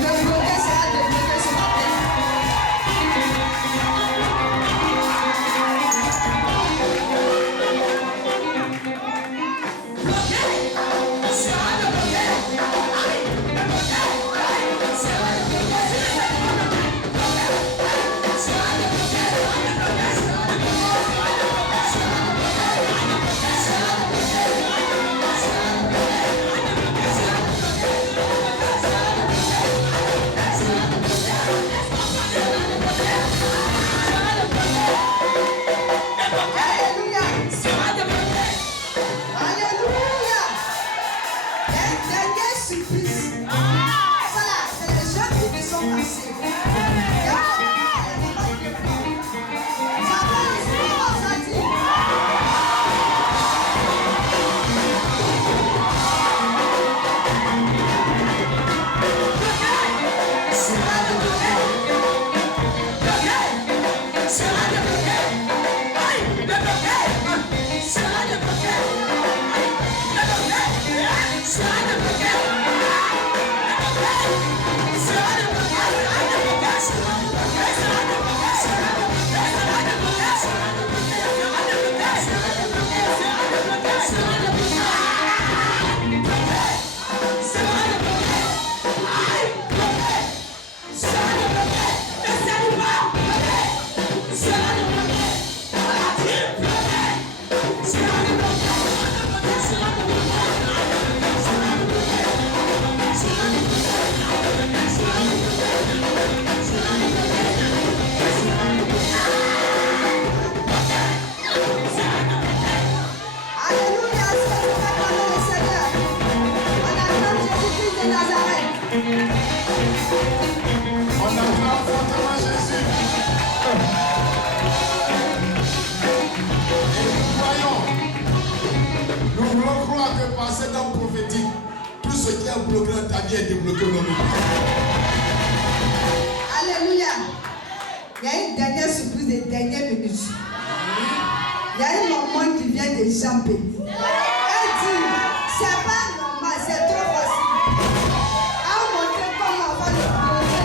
Le bloqué sera débloqué ce matin. Bloqué sera débloqué. Aïe, débloqué. Aïe, sera débloqué. Alléluia. Alléluia. Il y a une dernière surprise. Ça là, c'est les jeunes qui sont passés. On acclame fortement Jésus. Et nous voulons croire que par cet homme prophétique, tout ce qui est bloqué dans ta vie est débloqué au nom de Jésus. Alléluia. Il y a une dernière surprise des dernières minutes. Il y a une maman qui vient de Champé. Elle dit, c'est pas normal, c'est trop facile. À montrer comment on va le projet.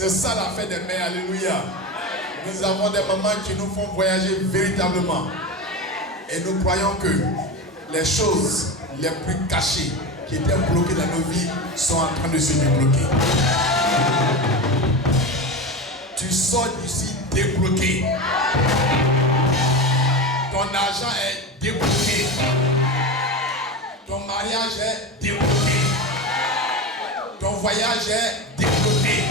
C'est ça la fête des mères. Alléluia. Nous avons des moments qui nous font voyager véritablement. Et nous croyons que les choses les plus cachées qui étaient bloquées dans nos vies sont en train de se débloquer. Tu sors d'ici débloqué. Ton argent est débloqué. Ton mariage est débloqué. Ton voyage est débloqué.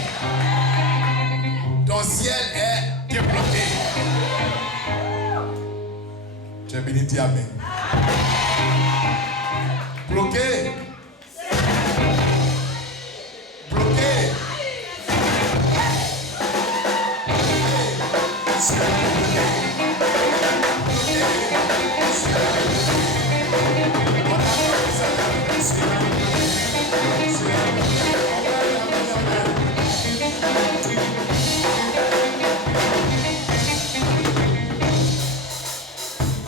Ton ciel est débloqué. Tu es béni, dis amen. Bloqué. Bloqué.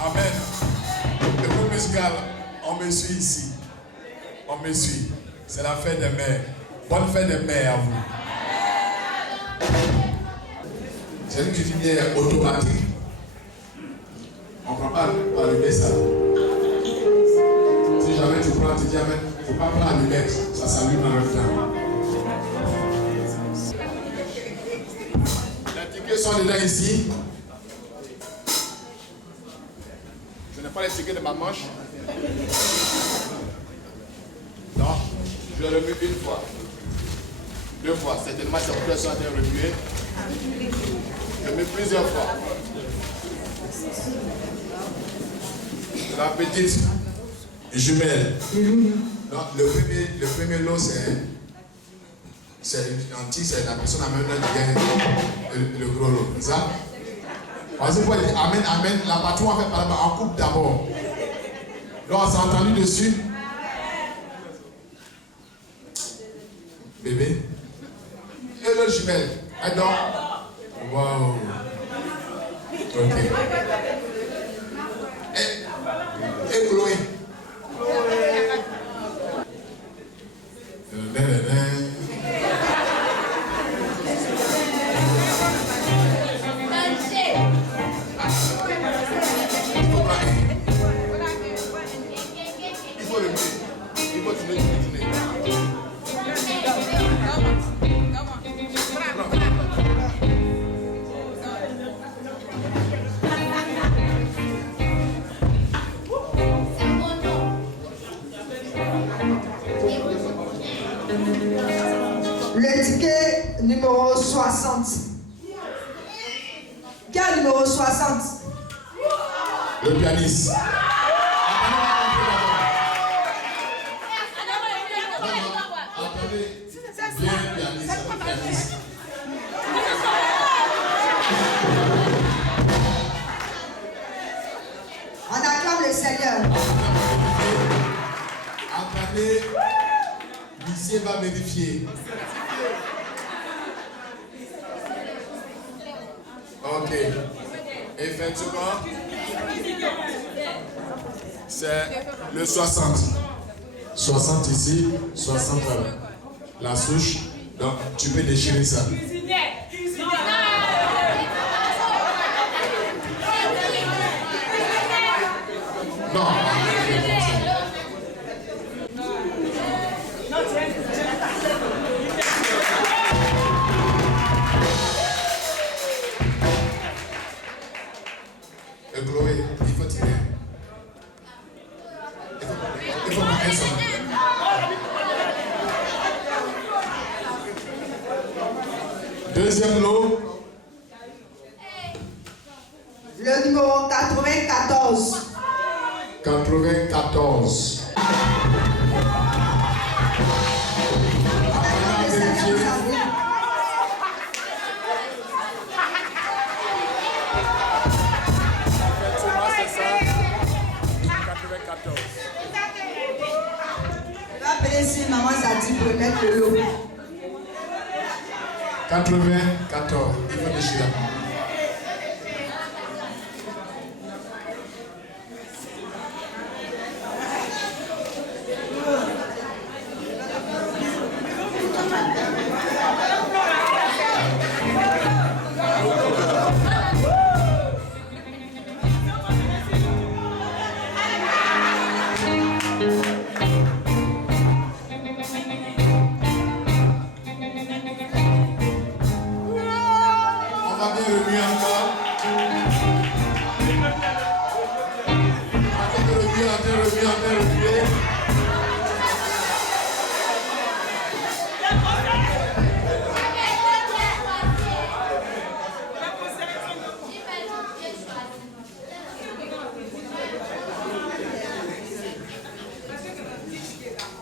Amen. Le groupe musical, on me suit ici. On me suit. C'est la fête des mères. Bonne fête des mères à vous. C'est une cuisinière automatique. On ne prend pas allumer ça. Si jamais tu prends, tu dis, il ne faut pas prendre allumette, ça s'allume en même temps. Les tickets sont déjà ici. Je n'ai pas les tickets de ma manche. Non, je l'ai remis une fois. 2 fois. Certainement, ces personnes sont remuées. Je l'ai mis plusieurs fois. La petite jumelle. Donc, le premier lot, c'est gentil, c'est la personne amène le gros lot. C'est ça? Parce que vous dire amen, amen, la patrouille en fait par là, en coupe d'abord. Donc, on s'est entendu dessus. Bébé. Et le jumelle. Elle dort. Wow. Ok. Et Chloé. Le ticket numéro 60. Quel numéro 60? Le pianiste. Bien pianiste. On acclame le Seigneur. Attendez, l'huissier va vérifier. Ok. Effectivement, c'est le 60. 60 ici, 60 la souche. Donc, tu peux déchirer ça. Non. Chloé, il faut tirer. Il faut marquer ça. Deuxième lot. Le numéro 94. 94. Si maman Zadi peut mettre le lot. 94. Il faut déchirer.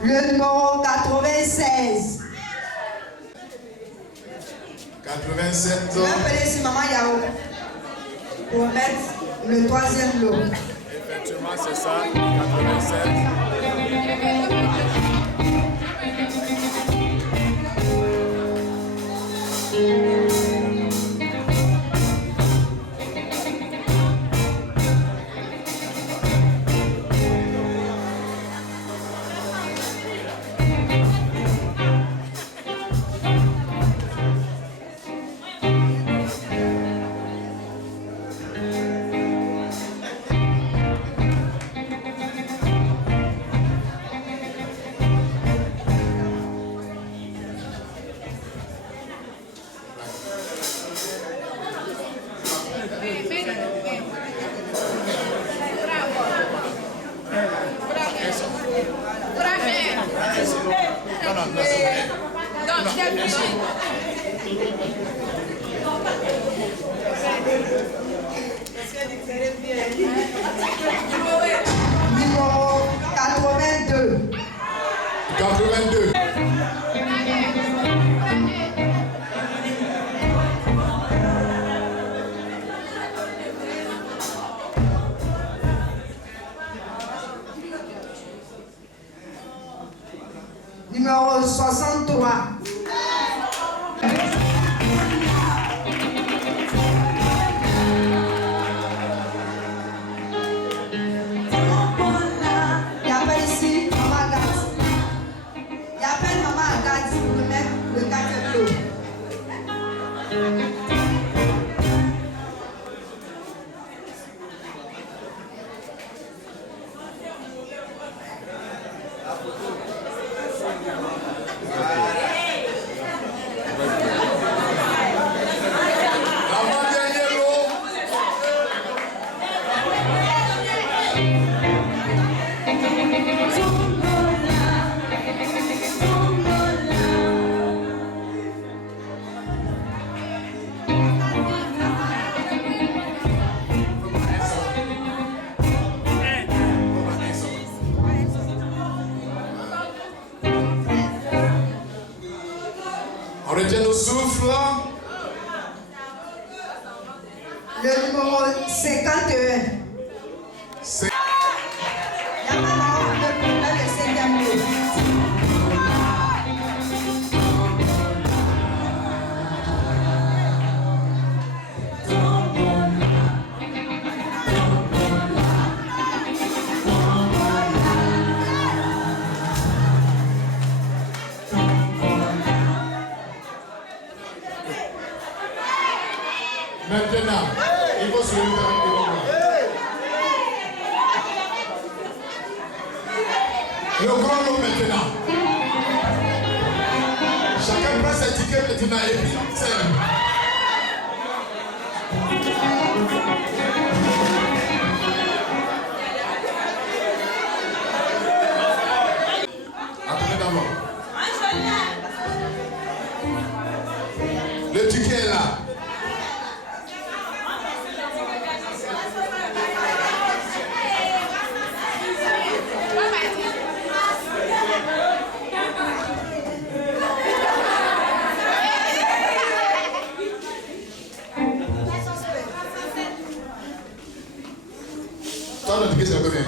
Le numéro 96. 87. Je vais appeler si Maman Yao pour mettre le troisième lot. Effectivement, c'est ça. 87. Numéro 82. 82. Numéro 63. Il appelle ici Maman Agathe. Il appelle Maman Agathe pour mettre le quatrième lot. Avant-dernier lot. On retient nos souffles. Le numéro 51. C'est Il y a maintenant le cinquième lot. maintenant. Il faut se lever avec les bras. Le grand lot maintenant. Chacun prend ses tickets maintenant et puis c'est. Attendez d'abord. Le ticket est là. Toi, le ticket, c'est le combien?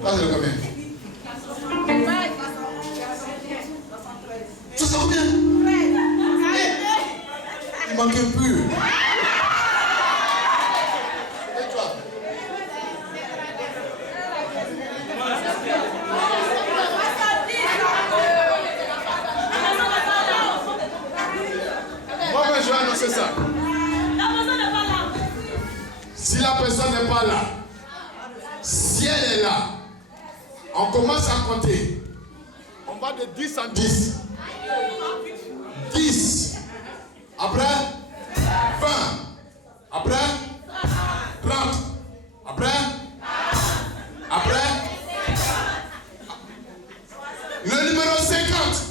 Toi, c'est le combien? Ça, c'est combien? Il manque un peu. Et toi? Moi, je vais annoncer ça. Si la personne n'est pas là, si elle est là, on commence à compter. On va de 10 en 10. 10. Après 20. Après 30. Après le numéro 50.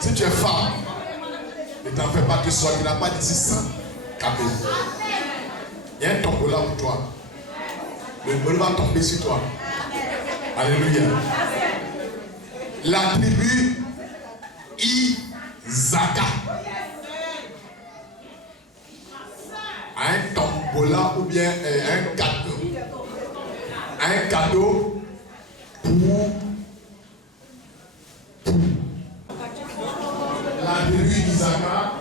Si tu es femme, ne t'en fais pas que ce soit, tu n'as pas d'ici sans cadeau. Il y a un tombeau là pour toi. Le tombeau va tomber sur toi. Alléluia. La tribu Isaka a un tombola ou bien un cadeau. Un cadeau pour la tribu d'Isaka.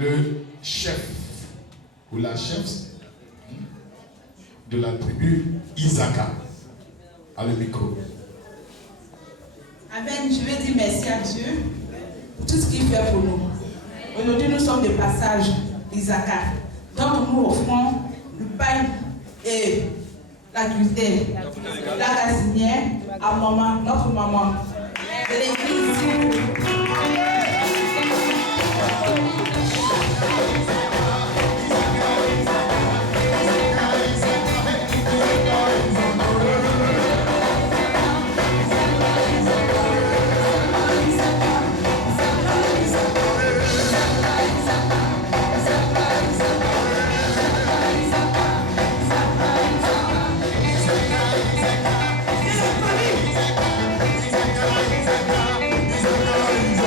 Le chef ou la chef de la tribu Isaka a le micro. Amen. Je vais dire merci à Dieu pour tout ce qu'il fait pour nous. Aujourd'hui, nous sommes de passage Isaka. Donc, nous offrons le pain et la gluten, la racinière à maman, notre maman de l'église. Isaka,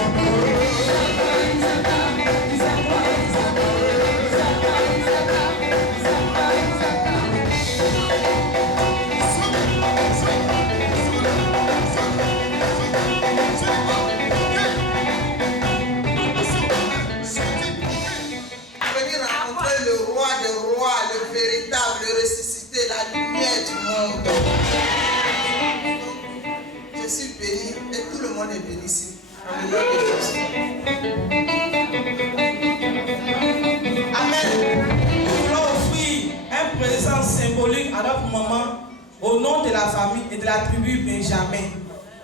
au nom de la famille et de la tribu Benjamin.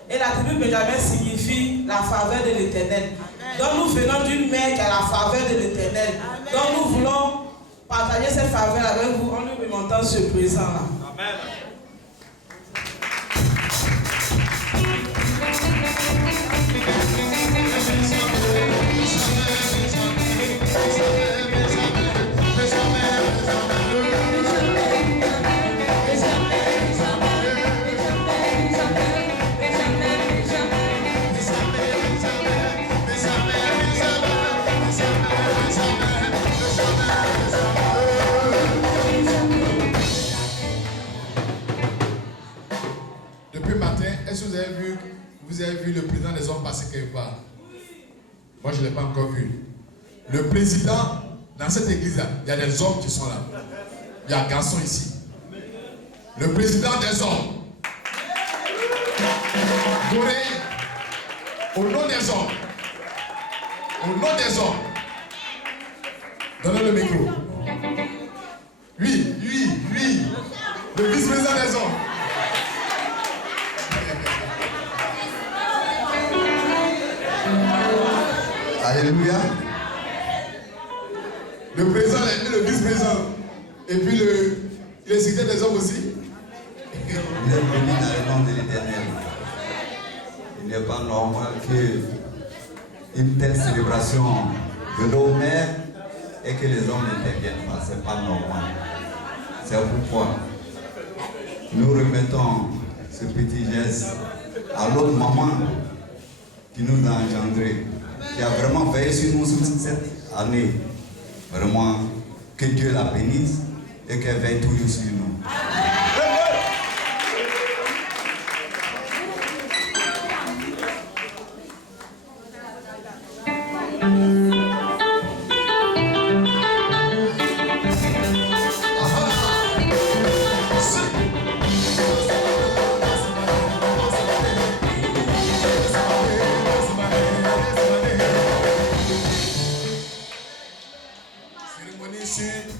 Et la tribu Benjamin signifie la faveur de l'Éternel. Donc nous venons d'une mère qui a la faveur de l'Éternel. Donc nous voulons partager cette faveur avec vous en nous remontant ce présent-là. Amen. Est-ce que vous avez vu le président des hommes passer quelque part? Moi, je ne l'ai pas encore vu. Le président, dans cette église-là, il y a des hommes qui sont là. Il y a un garçon ici. Le président des hommes. Gorée, au nom des hommes. Au nom des hommes. Donnez le micro. Lui. Le vice-président des hommes. Alléluia. Le président et le vice-président. Et puis le secrétaire des hommes aussi. Vous êtes bénis dans le nom de l'Éternel. Il n'est pas normal qu'une telle célébration de nos mères et que les hommes n'interviennent pas. Ce n'est pas normal. C'est pourquoi nous remettons ce petit geste à l'autre maman qui nous a engendrés, qui a vraiment veillé sur nous toute cette année. Vraiment, que Dieu la bénisse et qu'elle veille toujours sur nous.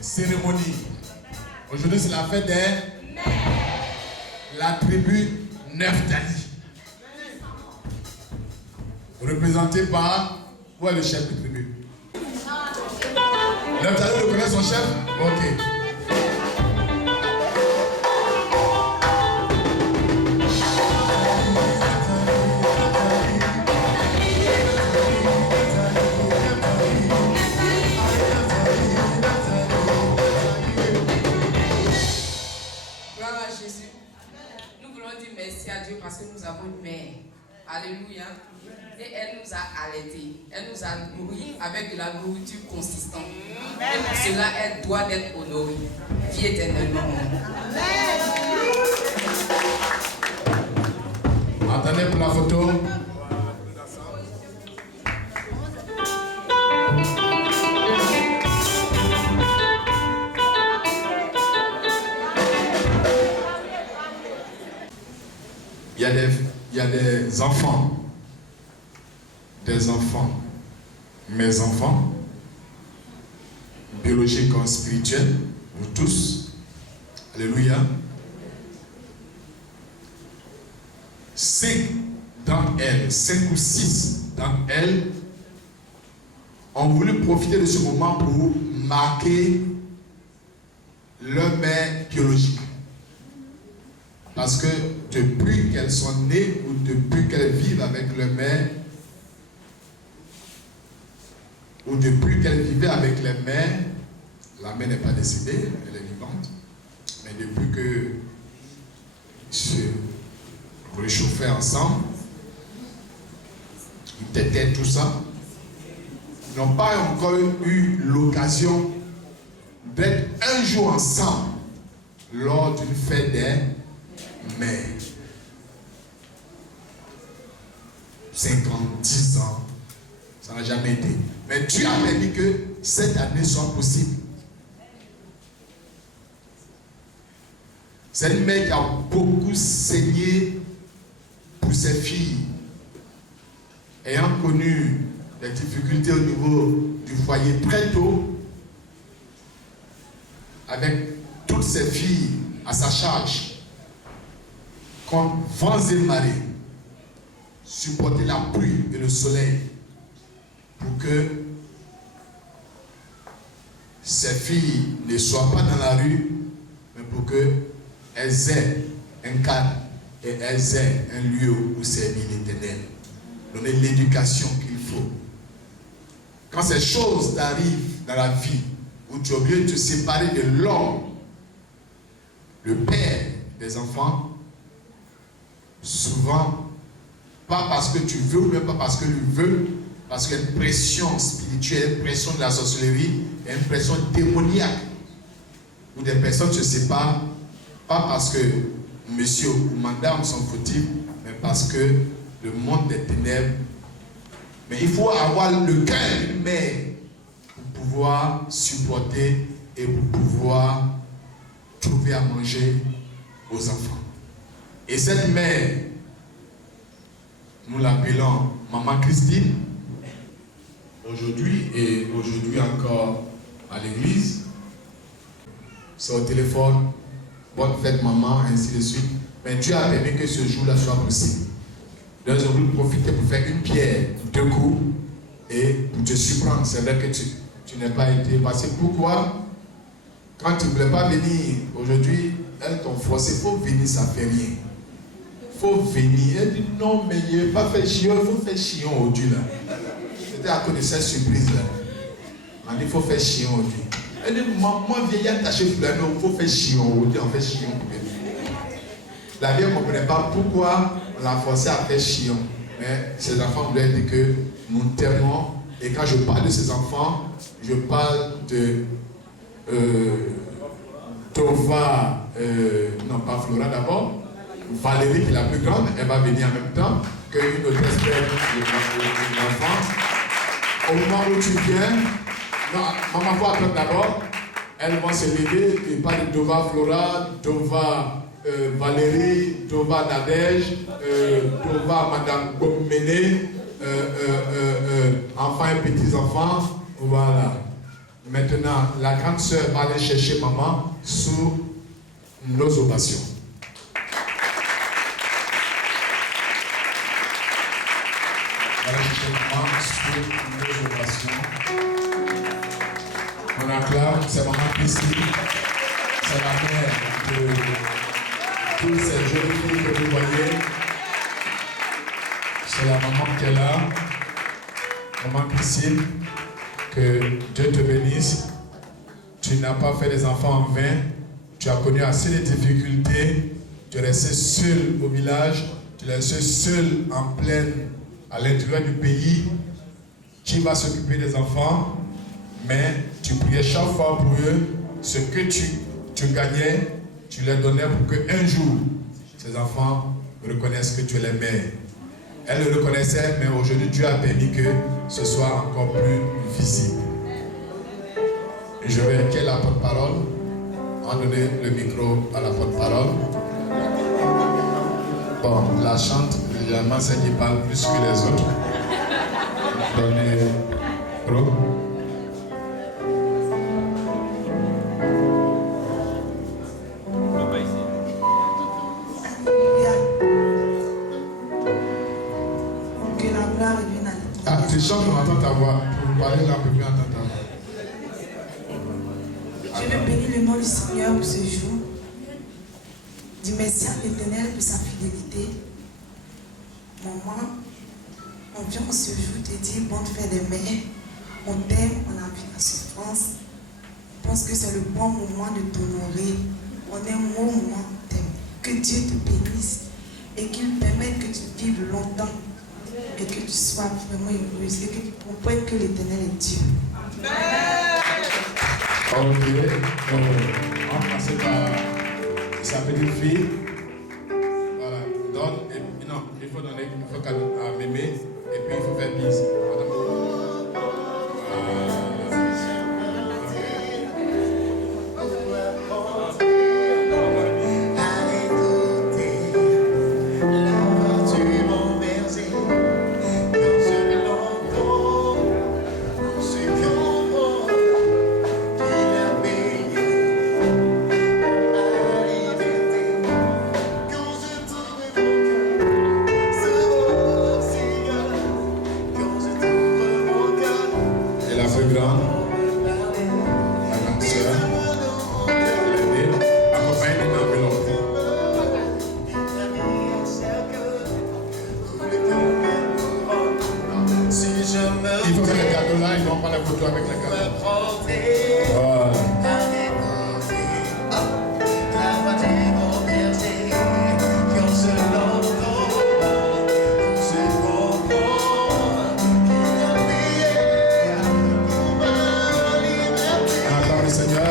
Cérémonie. Aujourd'hui, c'est la fête de la tribu Nephtali. Représenté par... Où est le chef de tribu? Nephtali reconnaît son chef? Ok. Merci à Dieu parce que nous avons une mère. Alléluia. Et elle nous a allaités. Elle nous a nourris avec de la nourriture consistante. Et pour cela, elle doit être honorée. Vie éternellement. Attendez pour la photo. Il y a des enfants, mes enfants, biologiques comme spirituels, vous tous, alléluia. 5 ou 6 d'entre elles ont voulu profiter de ce moment pour marquer leur mère biologique. Parce que depuis qu'elles sont nées ou depuis qu'elles vivent avec leur mère, ou depuis qu'elles vivaient avec les mères, la mère n'est pas décédée, elle est vivante, mais depuis que se réchauffaient ensemble, ils têtaient tout ça, ils n'ont pas encore eu l'occasion d'être un jour ensemble lors d'une fête des mais 50, 10 ans, ça n'a jamais été. Mais Dieu a permis que cette année soit possible. C'est une mère qui a beaucoup saigné pour ses filles, ayant connu des difficultés au niveau du foyer très tôt, avec toutes ses filles à sa charge. contre vents et marées, supporter la pluie et le soleil pour que ces filles ne soient pas dans la rue, mais pour qu'elles aient un cadre et elles aient un lieu où servir l'Éternel. Donner l'éducation qu'il faut. Quand ces choses t'arrivent dans la vie, où tu es obligé de te séparer de l'homme, le père des enfants, souvent, pas parce que tu veux ou même pas parce que tu veux, parce qu'il y a une pression spirituelle, une pression de la sorcellerie, et une pression démoniaque, où des personnes se séparent, pas parce que monsieur ou madame sont fautifs, mais parce que le monde des ténèbres. Mais il faut avoir le cœur d'une mère pour pouvoir supporter et pour pouvoir trouver à manger aux enfants. Et cette mère, nous l'appelons Maman Christine, aujourd'hui et aujourd'hui encore à l'église. C'est au téléphone, bonne fête maman, ainsi de suite. Mais Dieu a permis que ce jour-là soit possible. Donc, j'ai voulu profiter pour faire une pierre, 2 coups, et pour te surprendre. C'est vrai que tu n'es pas été passé. Pourquoi? Quand tu ne voulais pas venir aujourd'hui, elles t'ont forcé. Il faut venir, ça ne fait rien. Il faut venir. Elle dit non, mais il ne faut pas faire chiant, il faut faire chiant aujourd'hui là. C'était à cause de cette surprise-là. On dit il faut faire chiant aujourd'hui. Elle dit maman, vieille attaché fleur, mais il faut faire chiant aujourd'hui, on fait chiant pour venir. La vieille ne comprenait pas pourquoi on l'a forcé à faire chiant. Mais ses enfants voulaient dire que nous t'aimons. Et quand je parle de ses enfants, je parle de Tova, non pas Flora d'abord, Valérie qui est la plus grande, elle va venir en même temps qu'une autre espèce d'enfant. Au moment où tu viens, non, maman va attendre d'abord, elles vont se lever et parler de Tova Flora, Tova Valérie, Tova Nadège, Tova Madame Gommené, enfants et petits-enfants, voilà. Maintenant, la grande sœur va aller chercher maman sous nos ovations. Va aller chercher maman sous nos ovations. On acclame, c'est maman Christine, c'est la mère de toutes ces jolies filles que vous voyez. C'est la maman qui est là, maman Christine. Que Dieu te bénisse. Tu n'as pas fait des enfants en vain. Tu as connu assez de difficultés. Tu es resté seul au village. Tu es resté seul en pleine, à l'intérieur du pays. Qui va s'occuper des enfants? Mais tu priais chaque fois pour eux. Ce que tu gagnais, tu les donnais pour qu'un jour, ces enfants reconnaissent que tu es la mère. Elle le reconnaissait, mais aujourd'hui, Dieu a permis que ce soit encore plus visible. Et je vais requérir la porte-parole. On va donner le micro à la porte-parole. Bon, la chante, généralement, celle qui parle plus que les autres. Donnez le micro. Tu chantes, on entend ta voix. Pour parler là, on peut plus entendre ta voix. Je veux bénir le nom du Seigneur pour ce jour. Dis merci à l'Éternel pour sa fidélité. Maman, on vient ce jour te dire bonne fête des mères. On t'aime, on a vu la souffrance. Je pense que c'est le bon moment de t'honorer. On aime au moment où t'aimes. Que Dieu te bénisse et qu'il permette que tu vives longtemps. Et que tu sois vraiment heureuse et que tu comprennes que l'Éternel est Dieu. Ok. On va passer par sa petite fille. Voilà. Donne. Non, il faut donner. Il faut qu'à Mémé. Et puis il faut faire bise. photo avec la caméra. Voilà. Attends le Seigneur.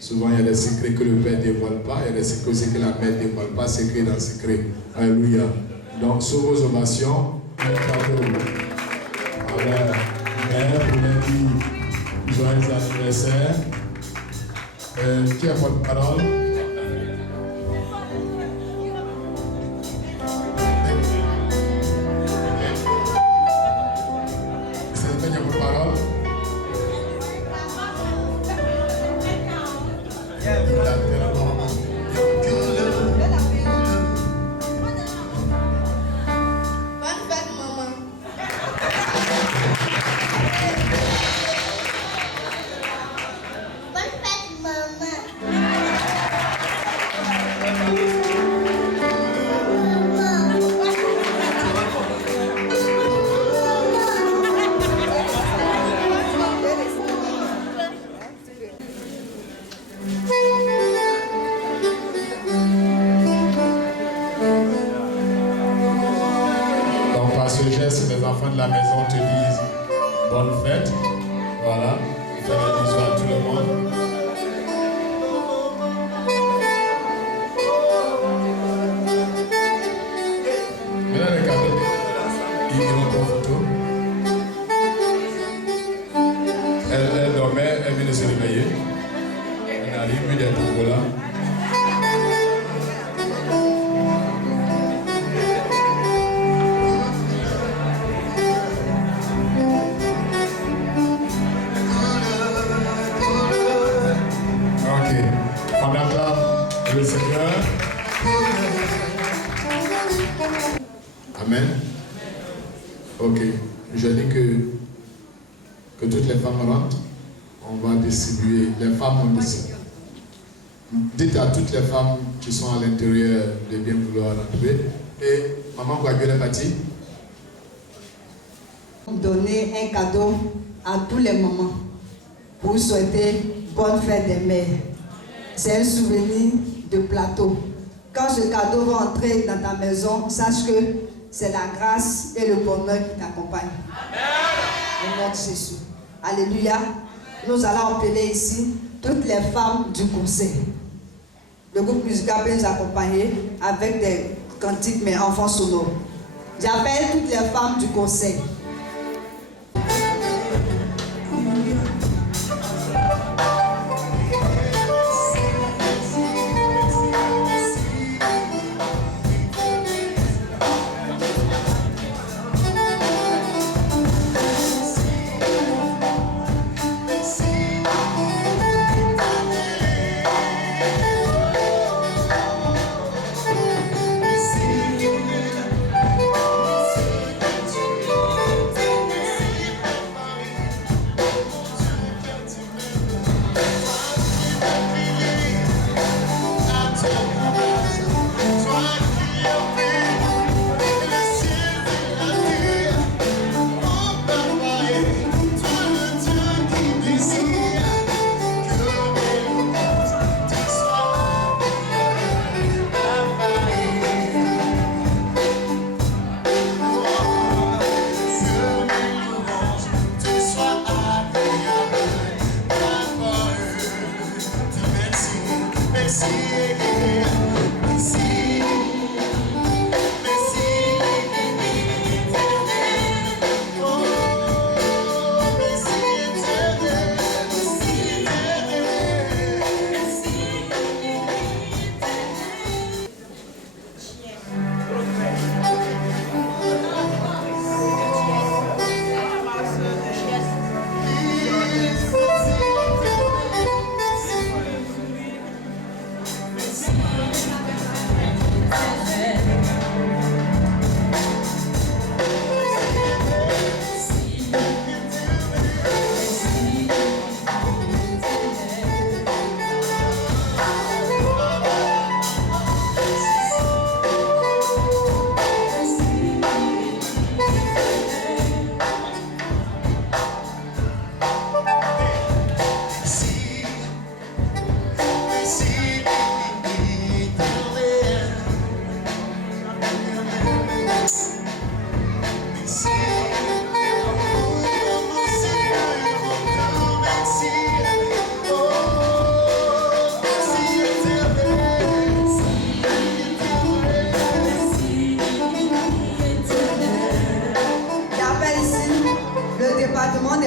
Souvent, il y a des secrets que le Père ne dévoile pas, il y a des secrets aussi que la Mère ne dévoile pas, secret dans le secret. Alléluia. Donc, sous vos ovations, cadeau. Voilà. Mère, pour leur dire joyeux anniversaire. Qui a votre parole? C'est le Père qui a votre parole? Donc par ce geste, les enfants de la maison te disent bonne fête. Voilà. Fais des bisous à tout le monde. Maintenant, regardez. Ils vont prendre photo. Elle dormait, elle vient de se réveiller. Elle arrive, puis d'être là. On acclame le Seigneur. Amen. Ok. Je dis que toutes les femmes rentrent. On va distribuer. Les femmes ont distribué. Dites à toutes les femmes qui sont à l'intérieur de bien vouloir rentrer. Et maman Guaguele Bati. Donner un cadeau à tous les mamans pour souhaiter bonne fête des mères. C'est un souvenir de plateau. Quand ce cadeau va entrer dans ta maison, sache que c'est la grâce et le bonheur qui t'accompagnent. Au nom de Jésus. Alléluia. Nous allons appeler ici toutes les femmes du conseil. Le groupe musical peut nous accompagner avec des cantiques mais en fond sonore. J'appelle toutes les femmes du conseil.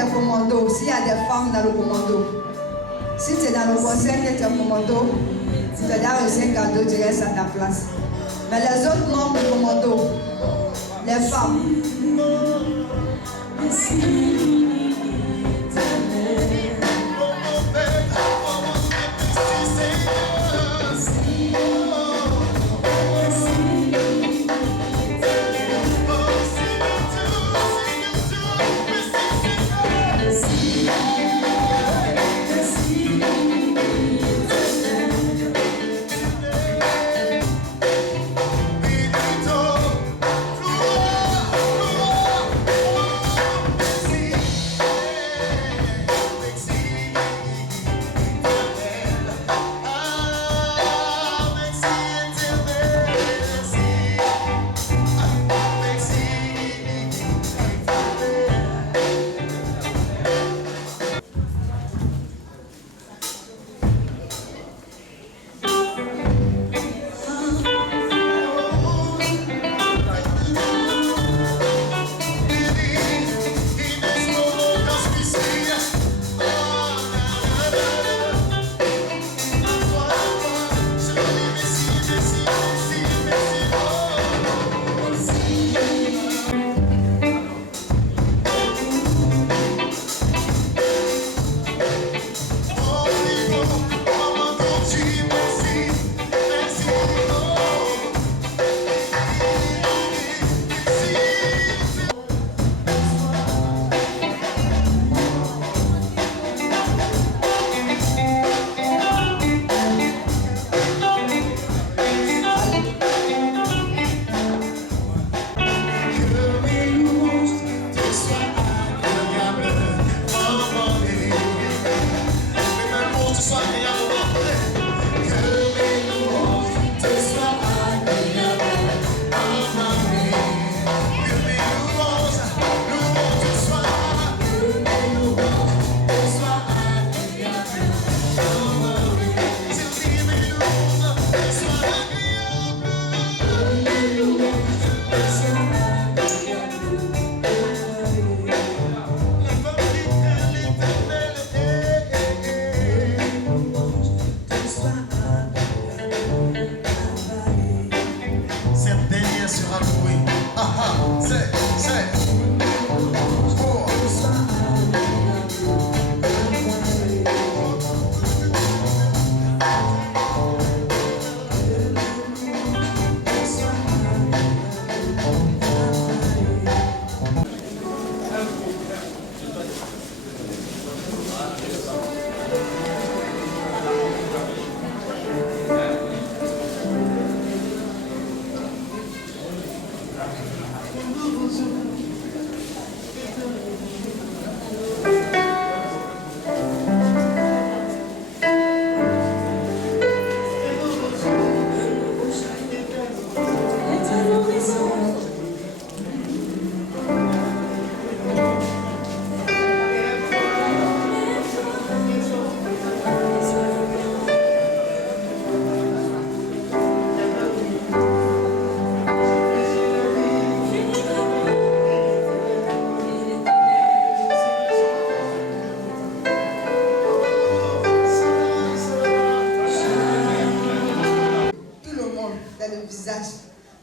des commandos, s'il y a des femmes dans le commando, si tu es dans le conseil que tu es commando, tu te donnes aussi un cadeau, tu restes à ta place. Mais les autres membres du commando, les femmes,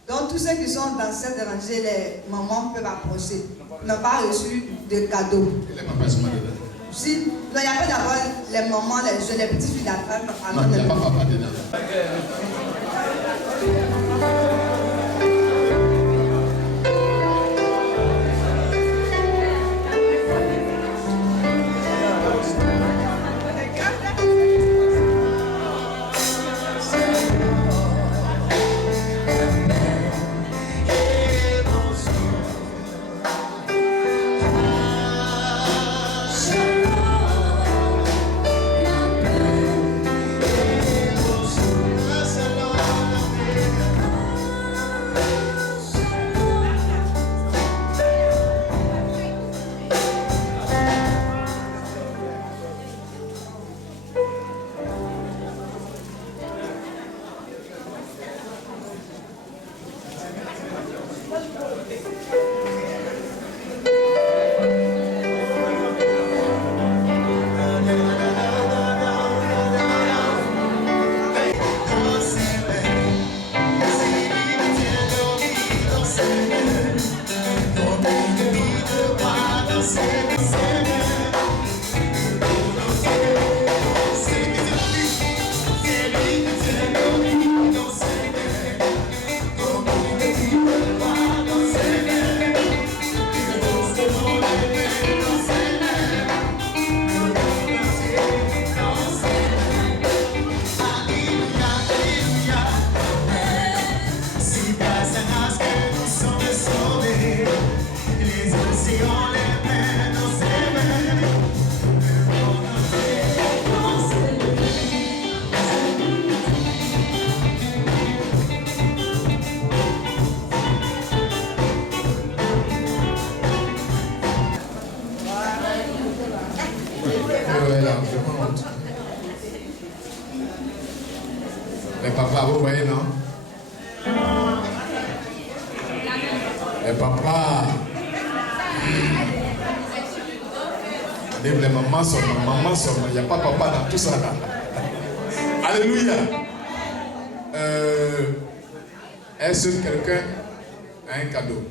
donc tous ceux qui sont dans cette rangée, les mamans peuvent approcher. N'ont pas reçu de cadeaux. Les papas sont dedans. Si, non, il n'y a pas d'abord les mamans, les jeunes, les petites filles d'après. Non, il n'y a pas papa dedans. Elle a vraiment honte. Mais papa, vous voyez, non? Mais papa, les mamans sont, il n'y a pas papa dans tout ça là. Alléluia. Est-ce que quelqu'un a un cadeau?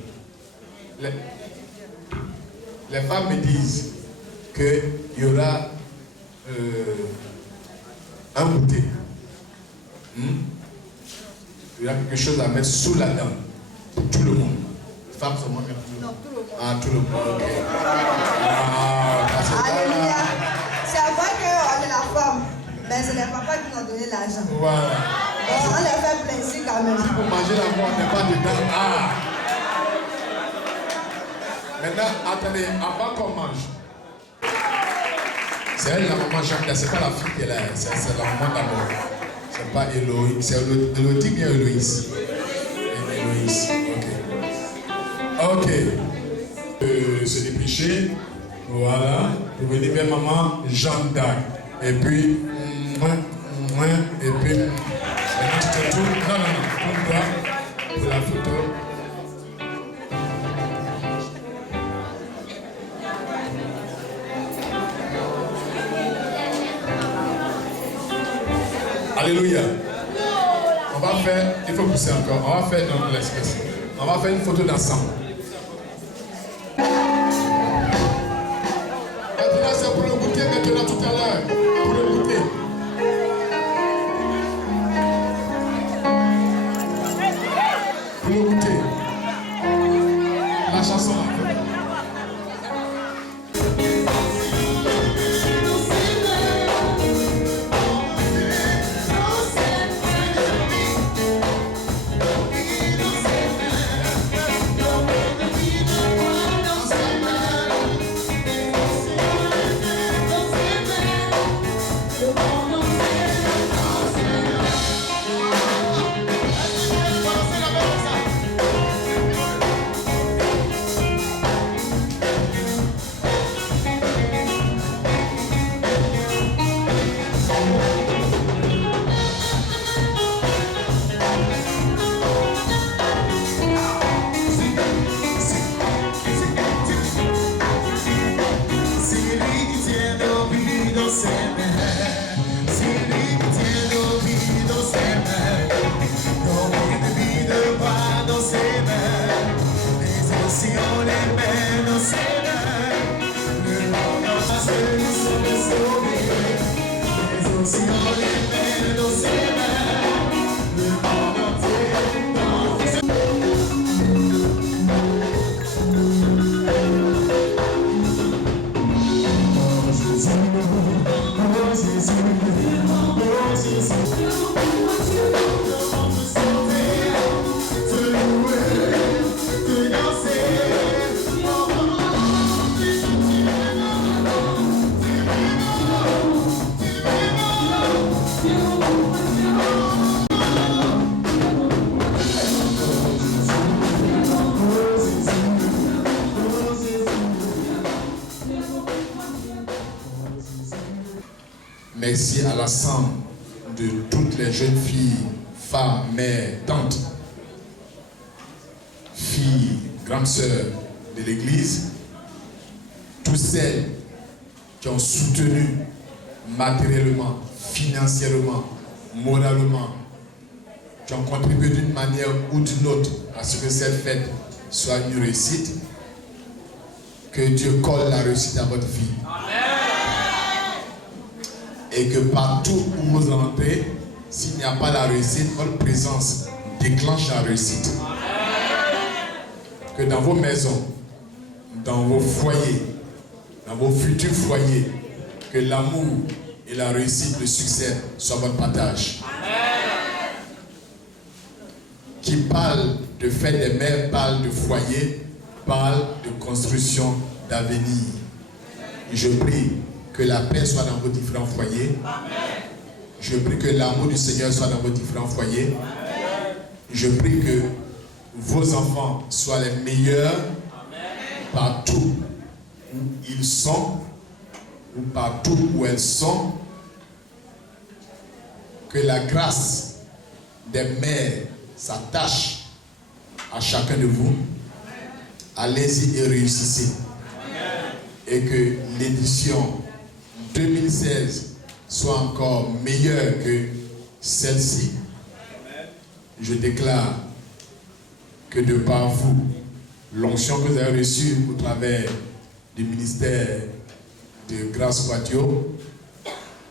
Les femmes me disent qu'il y aura un goûter. Il y a quelque chose à mettre sous la dent pour tout le monde. Les femmes sont moins bien. Non, tout le monde. Ah, tout le monde. Ok. Alléluia. C'est vrai qu'on est la femme, mais c'est les papas qui nous ont donné l'argent. Voilà. On les fait plaisir quand même. Pour manger la mort, on n'est pas dedans. Ah. Maintenant, attendez, avant qu'on mange. C'est elle la maman Jacques, c'est pas la fille qui est là, c'est la maman d'abord. C'est pas Héloïse, c'est Élodie bien Héloïse. Héloïse, ok. Ok. Se dépêcher. Voilà. Vous venez vers maman Jeanne d'Arc. Et puis, et puis, maintenant tu te tournes. Non, tourne-toi pour la photo. Alléluia. On va faire, il faut pousser encore, on va faire dans l'espèce. On va faire une photo d'ensemble. Maintenant, c'est pour le goûter maintenant tout à l'heure. Pour le goûter. Pour le goûter. La chanson là. Merci à l'ensemble de toutes les jeunes filles, femmes, mères, tantes, filles, grandes sœurs de l'église, toutes celles qui ont soutenu matériellement, financièrement, moralement, qui ont contribué d'une manière ou d'une autre à ce que cette fête soit une réussite. Que Dieu colle la réussite à votre vie. Et que partout où vous entrez, s'il n'y a pas la réussite, votre présence déclenche la réussite. Que dans vos maisons, dans vos foyers, dans vos futurs foyers, que l'amour et la réussite, le succès soient votre partage. Qui parle de fête des mères, parle de foyer, parle de construction d'avenir. Je prie que la paix soit dans vos différents foyers. Je prie que l'amour du Seigneur soit dans vos différents foyers. Je prie que vos enfants soient les meilleurs partout où ils sont ou partout où elles sont, que la grâce des mères s'attache à chacun de vous. Allez-y et réussissez. Et que l'édition 2016 soit encore meilleure que celle-ci. Je déclare que de par vous, l'onction que vous avez reçue au travers du ministère de Grâce Radio,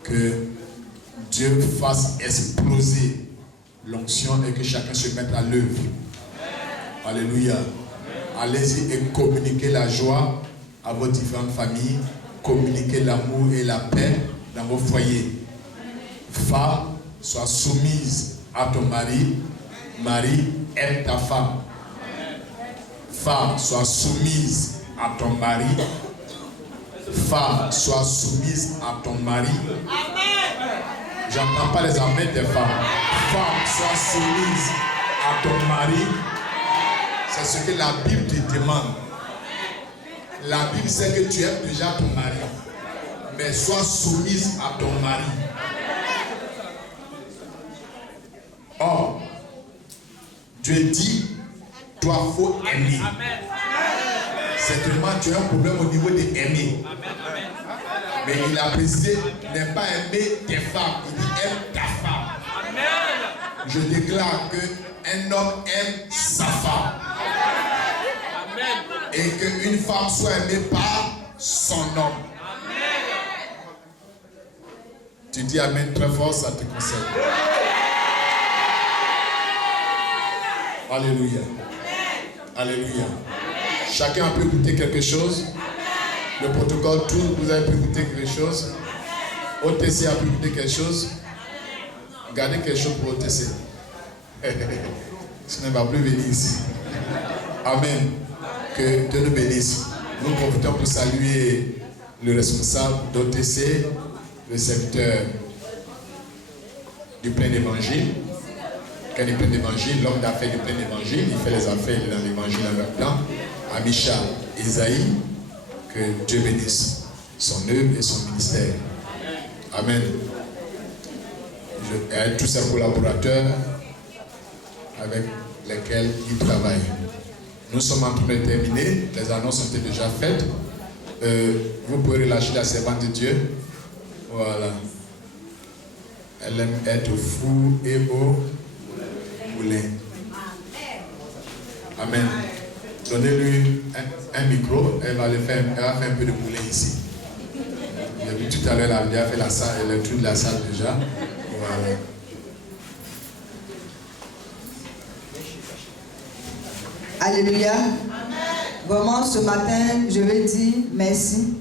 que Dieu fasse exploser l'onction et que chacun se mette à l'œuvre. Alléluia. Allez-y et communiquez la joie à vos différentes familles, communiquez l'amour et la paix dans vos foyers. Femme, sois soumise à ton mari. Mari, aime ta femme. Femme, sois soumise à ton mari. Femme, sois soumise à ton mari. J'entends pas les amens des femmes. Femme, sois soumise à ton mari. C'est ce que la Bible te demande. La Bible sait que tu aimes déjà ton mari. Mais sois soumise à ton mari. Or, Dieu dit, toi, il faut aimer. Certainement, tu as un problème au niveau de aimer. Mais il a précisé, n'est pas aimer tes femmes, il dit aime ta femme. Je déclare qu'un homme aime sa femme. Et qu'une femme soit aimée par son homme. Tu dis amen très fort, ça te concerne. Alléluia. Alléluia. Chacun a pu écouter quelque chose. Le protocole, tout, vous avez pu écouter quelque chose. OTC a pu écouter quelque chose. Gardez quelque chose pour OTC. Sinon, il ne va plus venir ici. Amen. Que Dieu nous bénisse. Nous profitons pour saluer le responsable d'OTC, le secteur du plein évangile. Quand il est plein d'évangile, l'homme d'affaires du plein évangile, il fait les affaires dans l'évangile en même temps. Amisha Esaïe, que Dieu bénisse son œuvre et son ministère. Amen. Et tous ses collaborateurs avec lesquels il travaille. Nous sommes en train de terminer. Les annonces ont été déjà faites. Vous pouvez relâcher la servante de Dieu. Voilà. Elle aime être fou et au moulin. Amen. Donnez-lui un micro. Elle va faire un peu de moulin ici. J'ai vu tout à l'heure, elle a fait la salle, elle a tout de la salle déjà. Voilà. Alléluia. Vraiment, ce matin, je veux dire merci.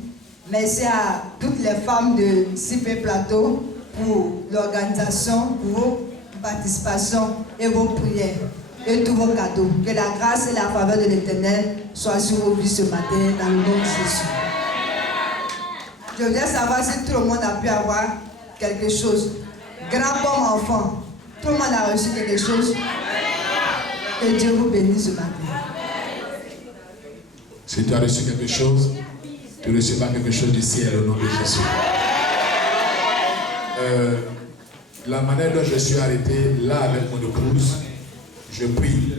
Merci à toutes les femmes de CP Plateau pour l'organisation, pour vos participations et vos prières et tous vos cadeaux. Que la grâce et la faveur de l'Éternel soient sur vos vies ce matin dans le nom de Jésus. Je voudrais savoir si tout le monde a pu avoir quelque chose. Grand comme enfant, tout le monde a reçu quelque chose. Que Dieu vous bénisse ce matin. Si tu as reçu quelque chose, tu recevras quelque chose du ciel au nom de Jésus. La manière dont je suis arrêté là avec mon épouse, je prie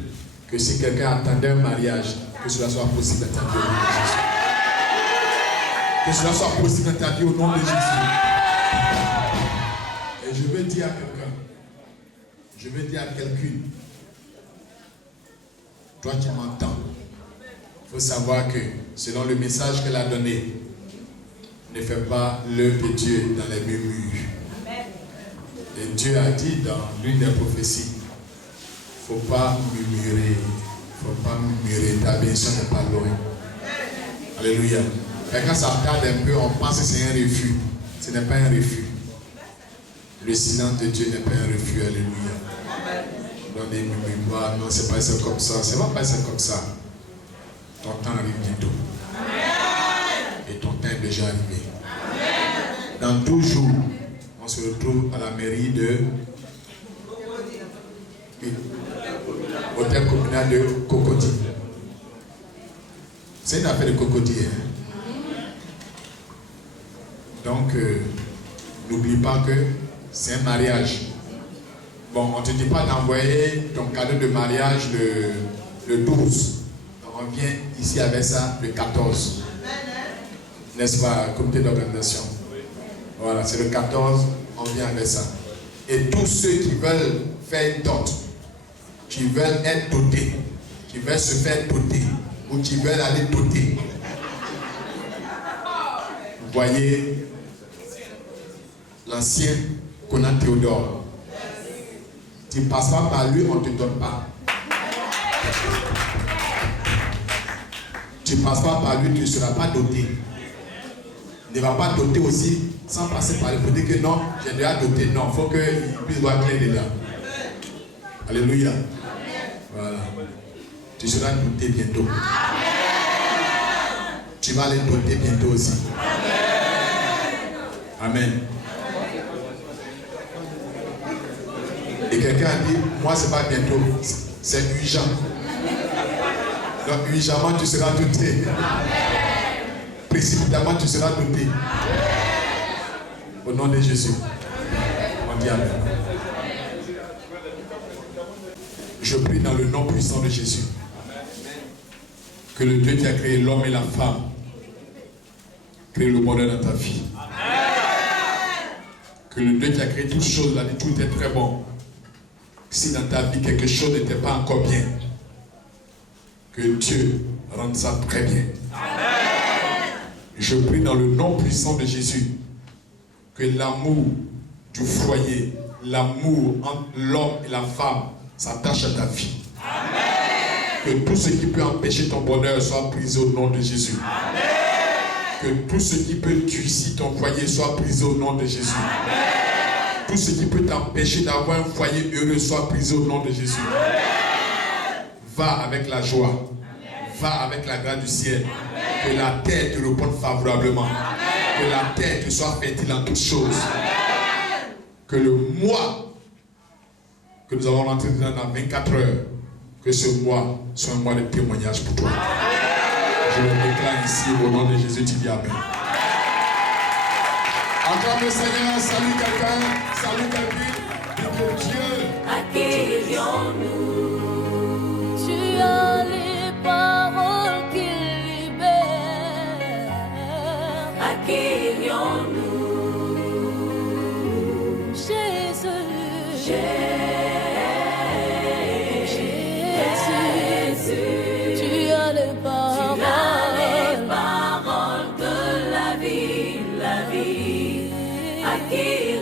que si quelqu'un attendait un mariage, que cela soit possible dans ta vie au nom de Jésus. Que cela soit possible dans ta vie au nom de Jésus. Et je veux dire à quelqu'un, je veux dire à quelqu'une, toi qui m'entends, il faut savoir que selon le message qu'elle a donné, ne fais pas l'œuvre de Dieu dans les murmures. Et Dieu a dit dans l'une des prophéties, il ne faut pas murmurer, ta bénédiction n'est pas loin. Alléluia. Et quand ça tarde un peu, on pense que c'est un refus. Ce n'est pas un refus. Le silence de Dieu n'est pas un refus. Alléluia. Dans des murmures, non, c'est pas ça comme ça. C'est pas ça comme ça. Ton temps arrive bientôt. Et ton temps est déjà arrivé. Dans 12 jours, on se retrouve à la mairie de hôtel communal de Cocody. C'est une affaire de Cocody. Hein? Donc, n'oublie pas que c'est un mariage. Bon, on ne te dit pas d'envoyer ton cadeau de mariage le 12. Donc, on vient ici avec ça le 14. N'est-ce pas, comité d'organisation? Voilà, c'est le 14, on vient avec ça. Et tous ceux qui veulent faire une dot, qui veulent être dotés, qui veulent se faire doter, ou qui veulent aller doter, vous voyez l'ancien Conan Théodore. Tu ne passes pas par lui, on ne te donne pas. Tu ne passes pas par lui, tu ne seras pas doté. Ne va pas doter aussi sans passer par lui pour dire que non, j'ai déjà doté. Non, il faut qu'il puisse voir clair dedans. Alléluia. Voilà. Tu seras doté bientôt. Tu vas aller doter bientôt aussi. Amen. Et quelqu'un a dit, moi c'est pas bientôt, c'est urgent. Donc urgemment tu seras doté. Précipitamment tu seras doté. Au nom de Jésus. On dit Amen. Je prie dans le nom puissant de Jésus. Que le Dieu qui a créé l'homme et la femme crée le bonheur dans ta vie. Que le Dieu qui a créé toutes choses, a dit tout est très bon. Si dans ta vie quelque chose n'était pas encore bien, que Dieu rende ça très bien. Je prie dans le nom puissant de Jésus que l'amour du foyer, l'amour entre l'homme et la femme s'attache à ta vie. Que tout ce qui peut empêcher ton bonheur soit brisé au nom de Jésus. Que tout ce qui peut tuer ton foyer soit brisé au nom de Jésus. Tout ce qui peut t'empêcher d'avoir un foyer heureux soit brisé au nom de Jésus. Va avec la joie. Va avec la grâce du ciel. Que la terre te réponde favorablement. Que la terre te soit fertile en toutes choses. Que le mois que nous avons rentré dans 24 heures, que ce mois soit un mois de témoignage pour toi. Je le déclare ici au nom de Jésus, tu dis Amen. Acclame le Seigneur, salue quelqu'un, salue quelqu'un, dis que Dieu. Accueillons-nous. Tu as les paroles qui libèrent. Accueillons-nous. Jésus. Jésus. Tu as les paroles. Tu as les paroles de la vie, la vie. Accueillons-nous.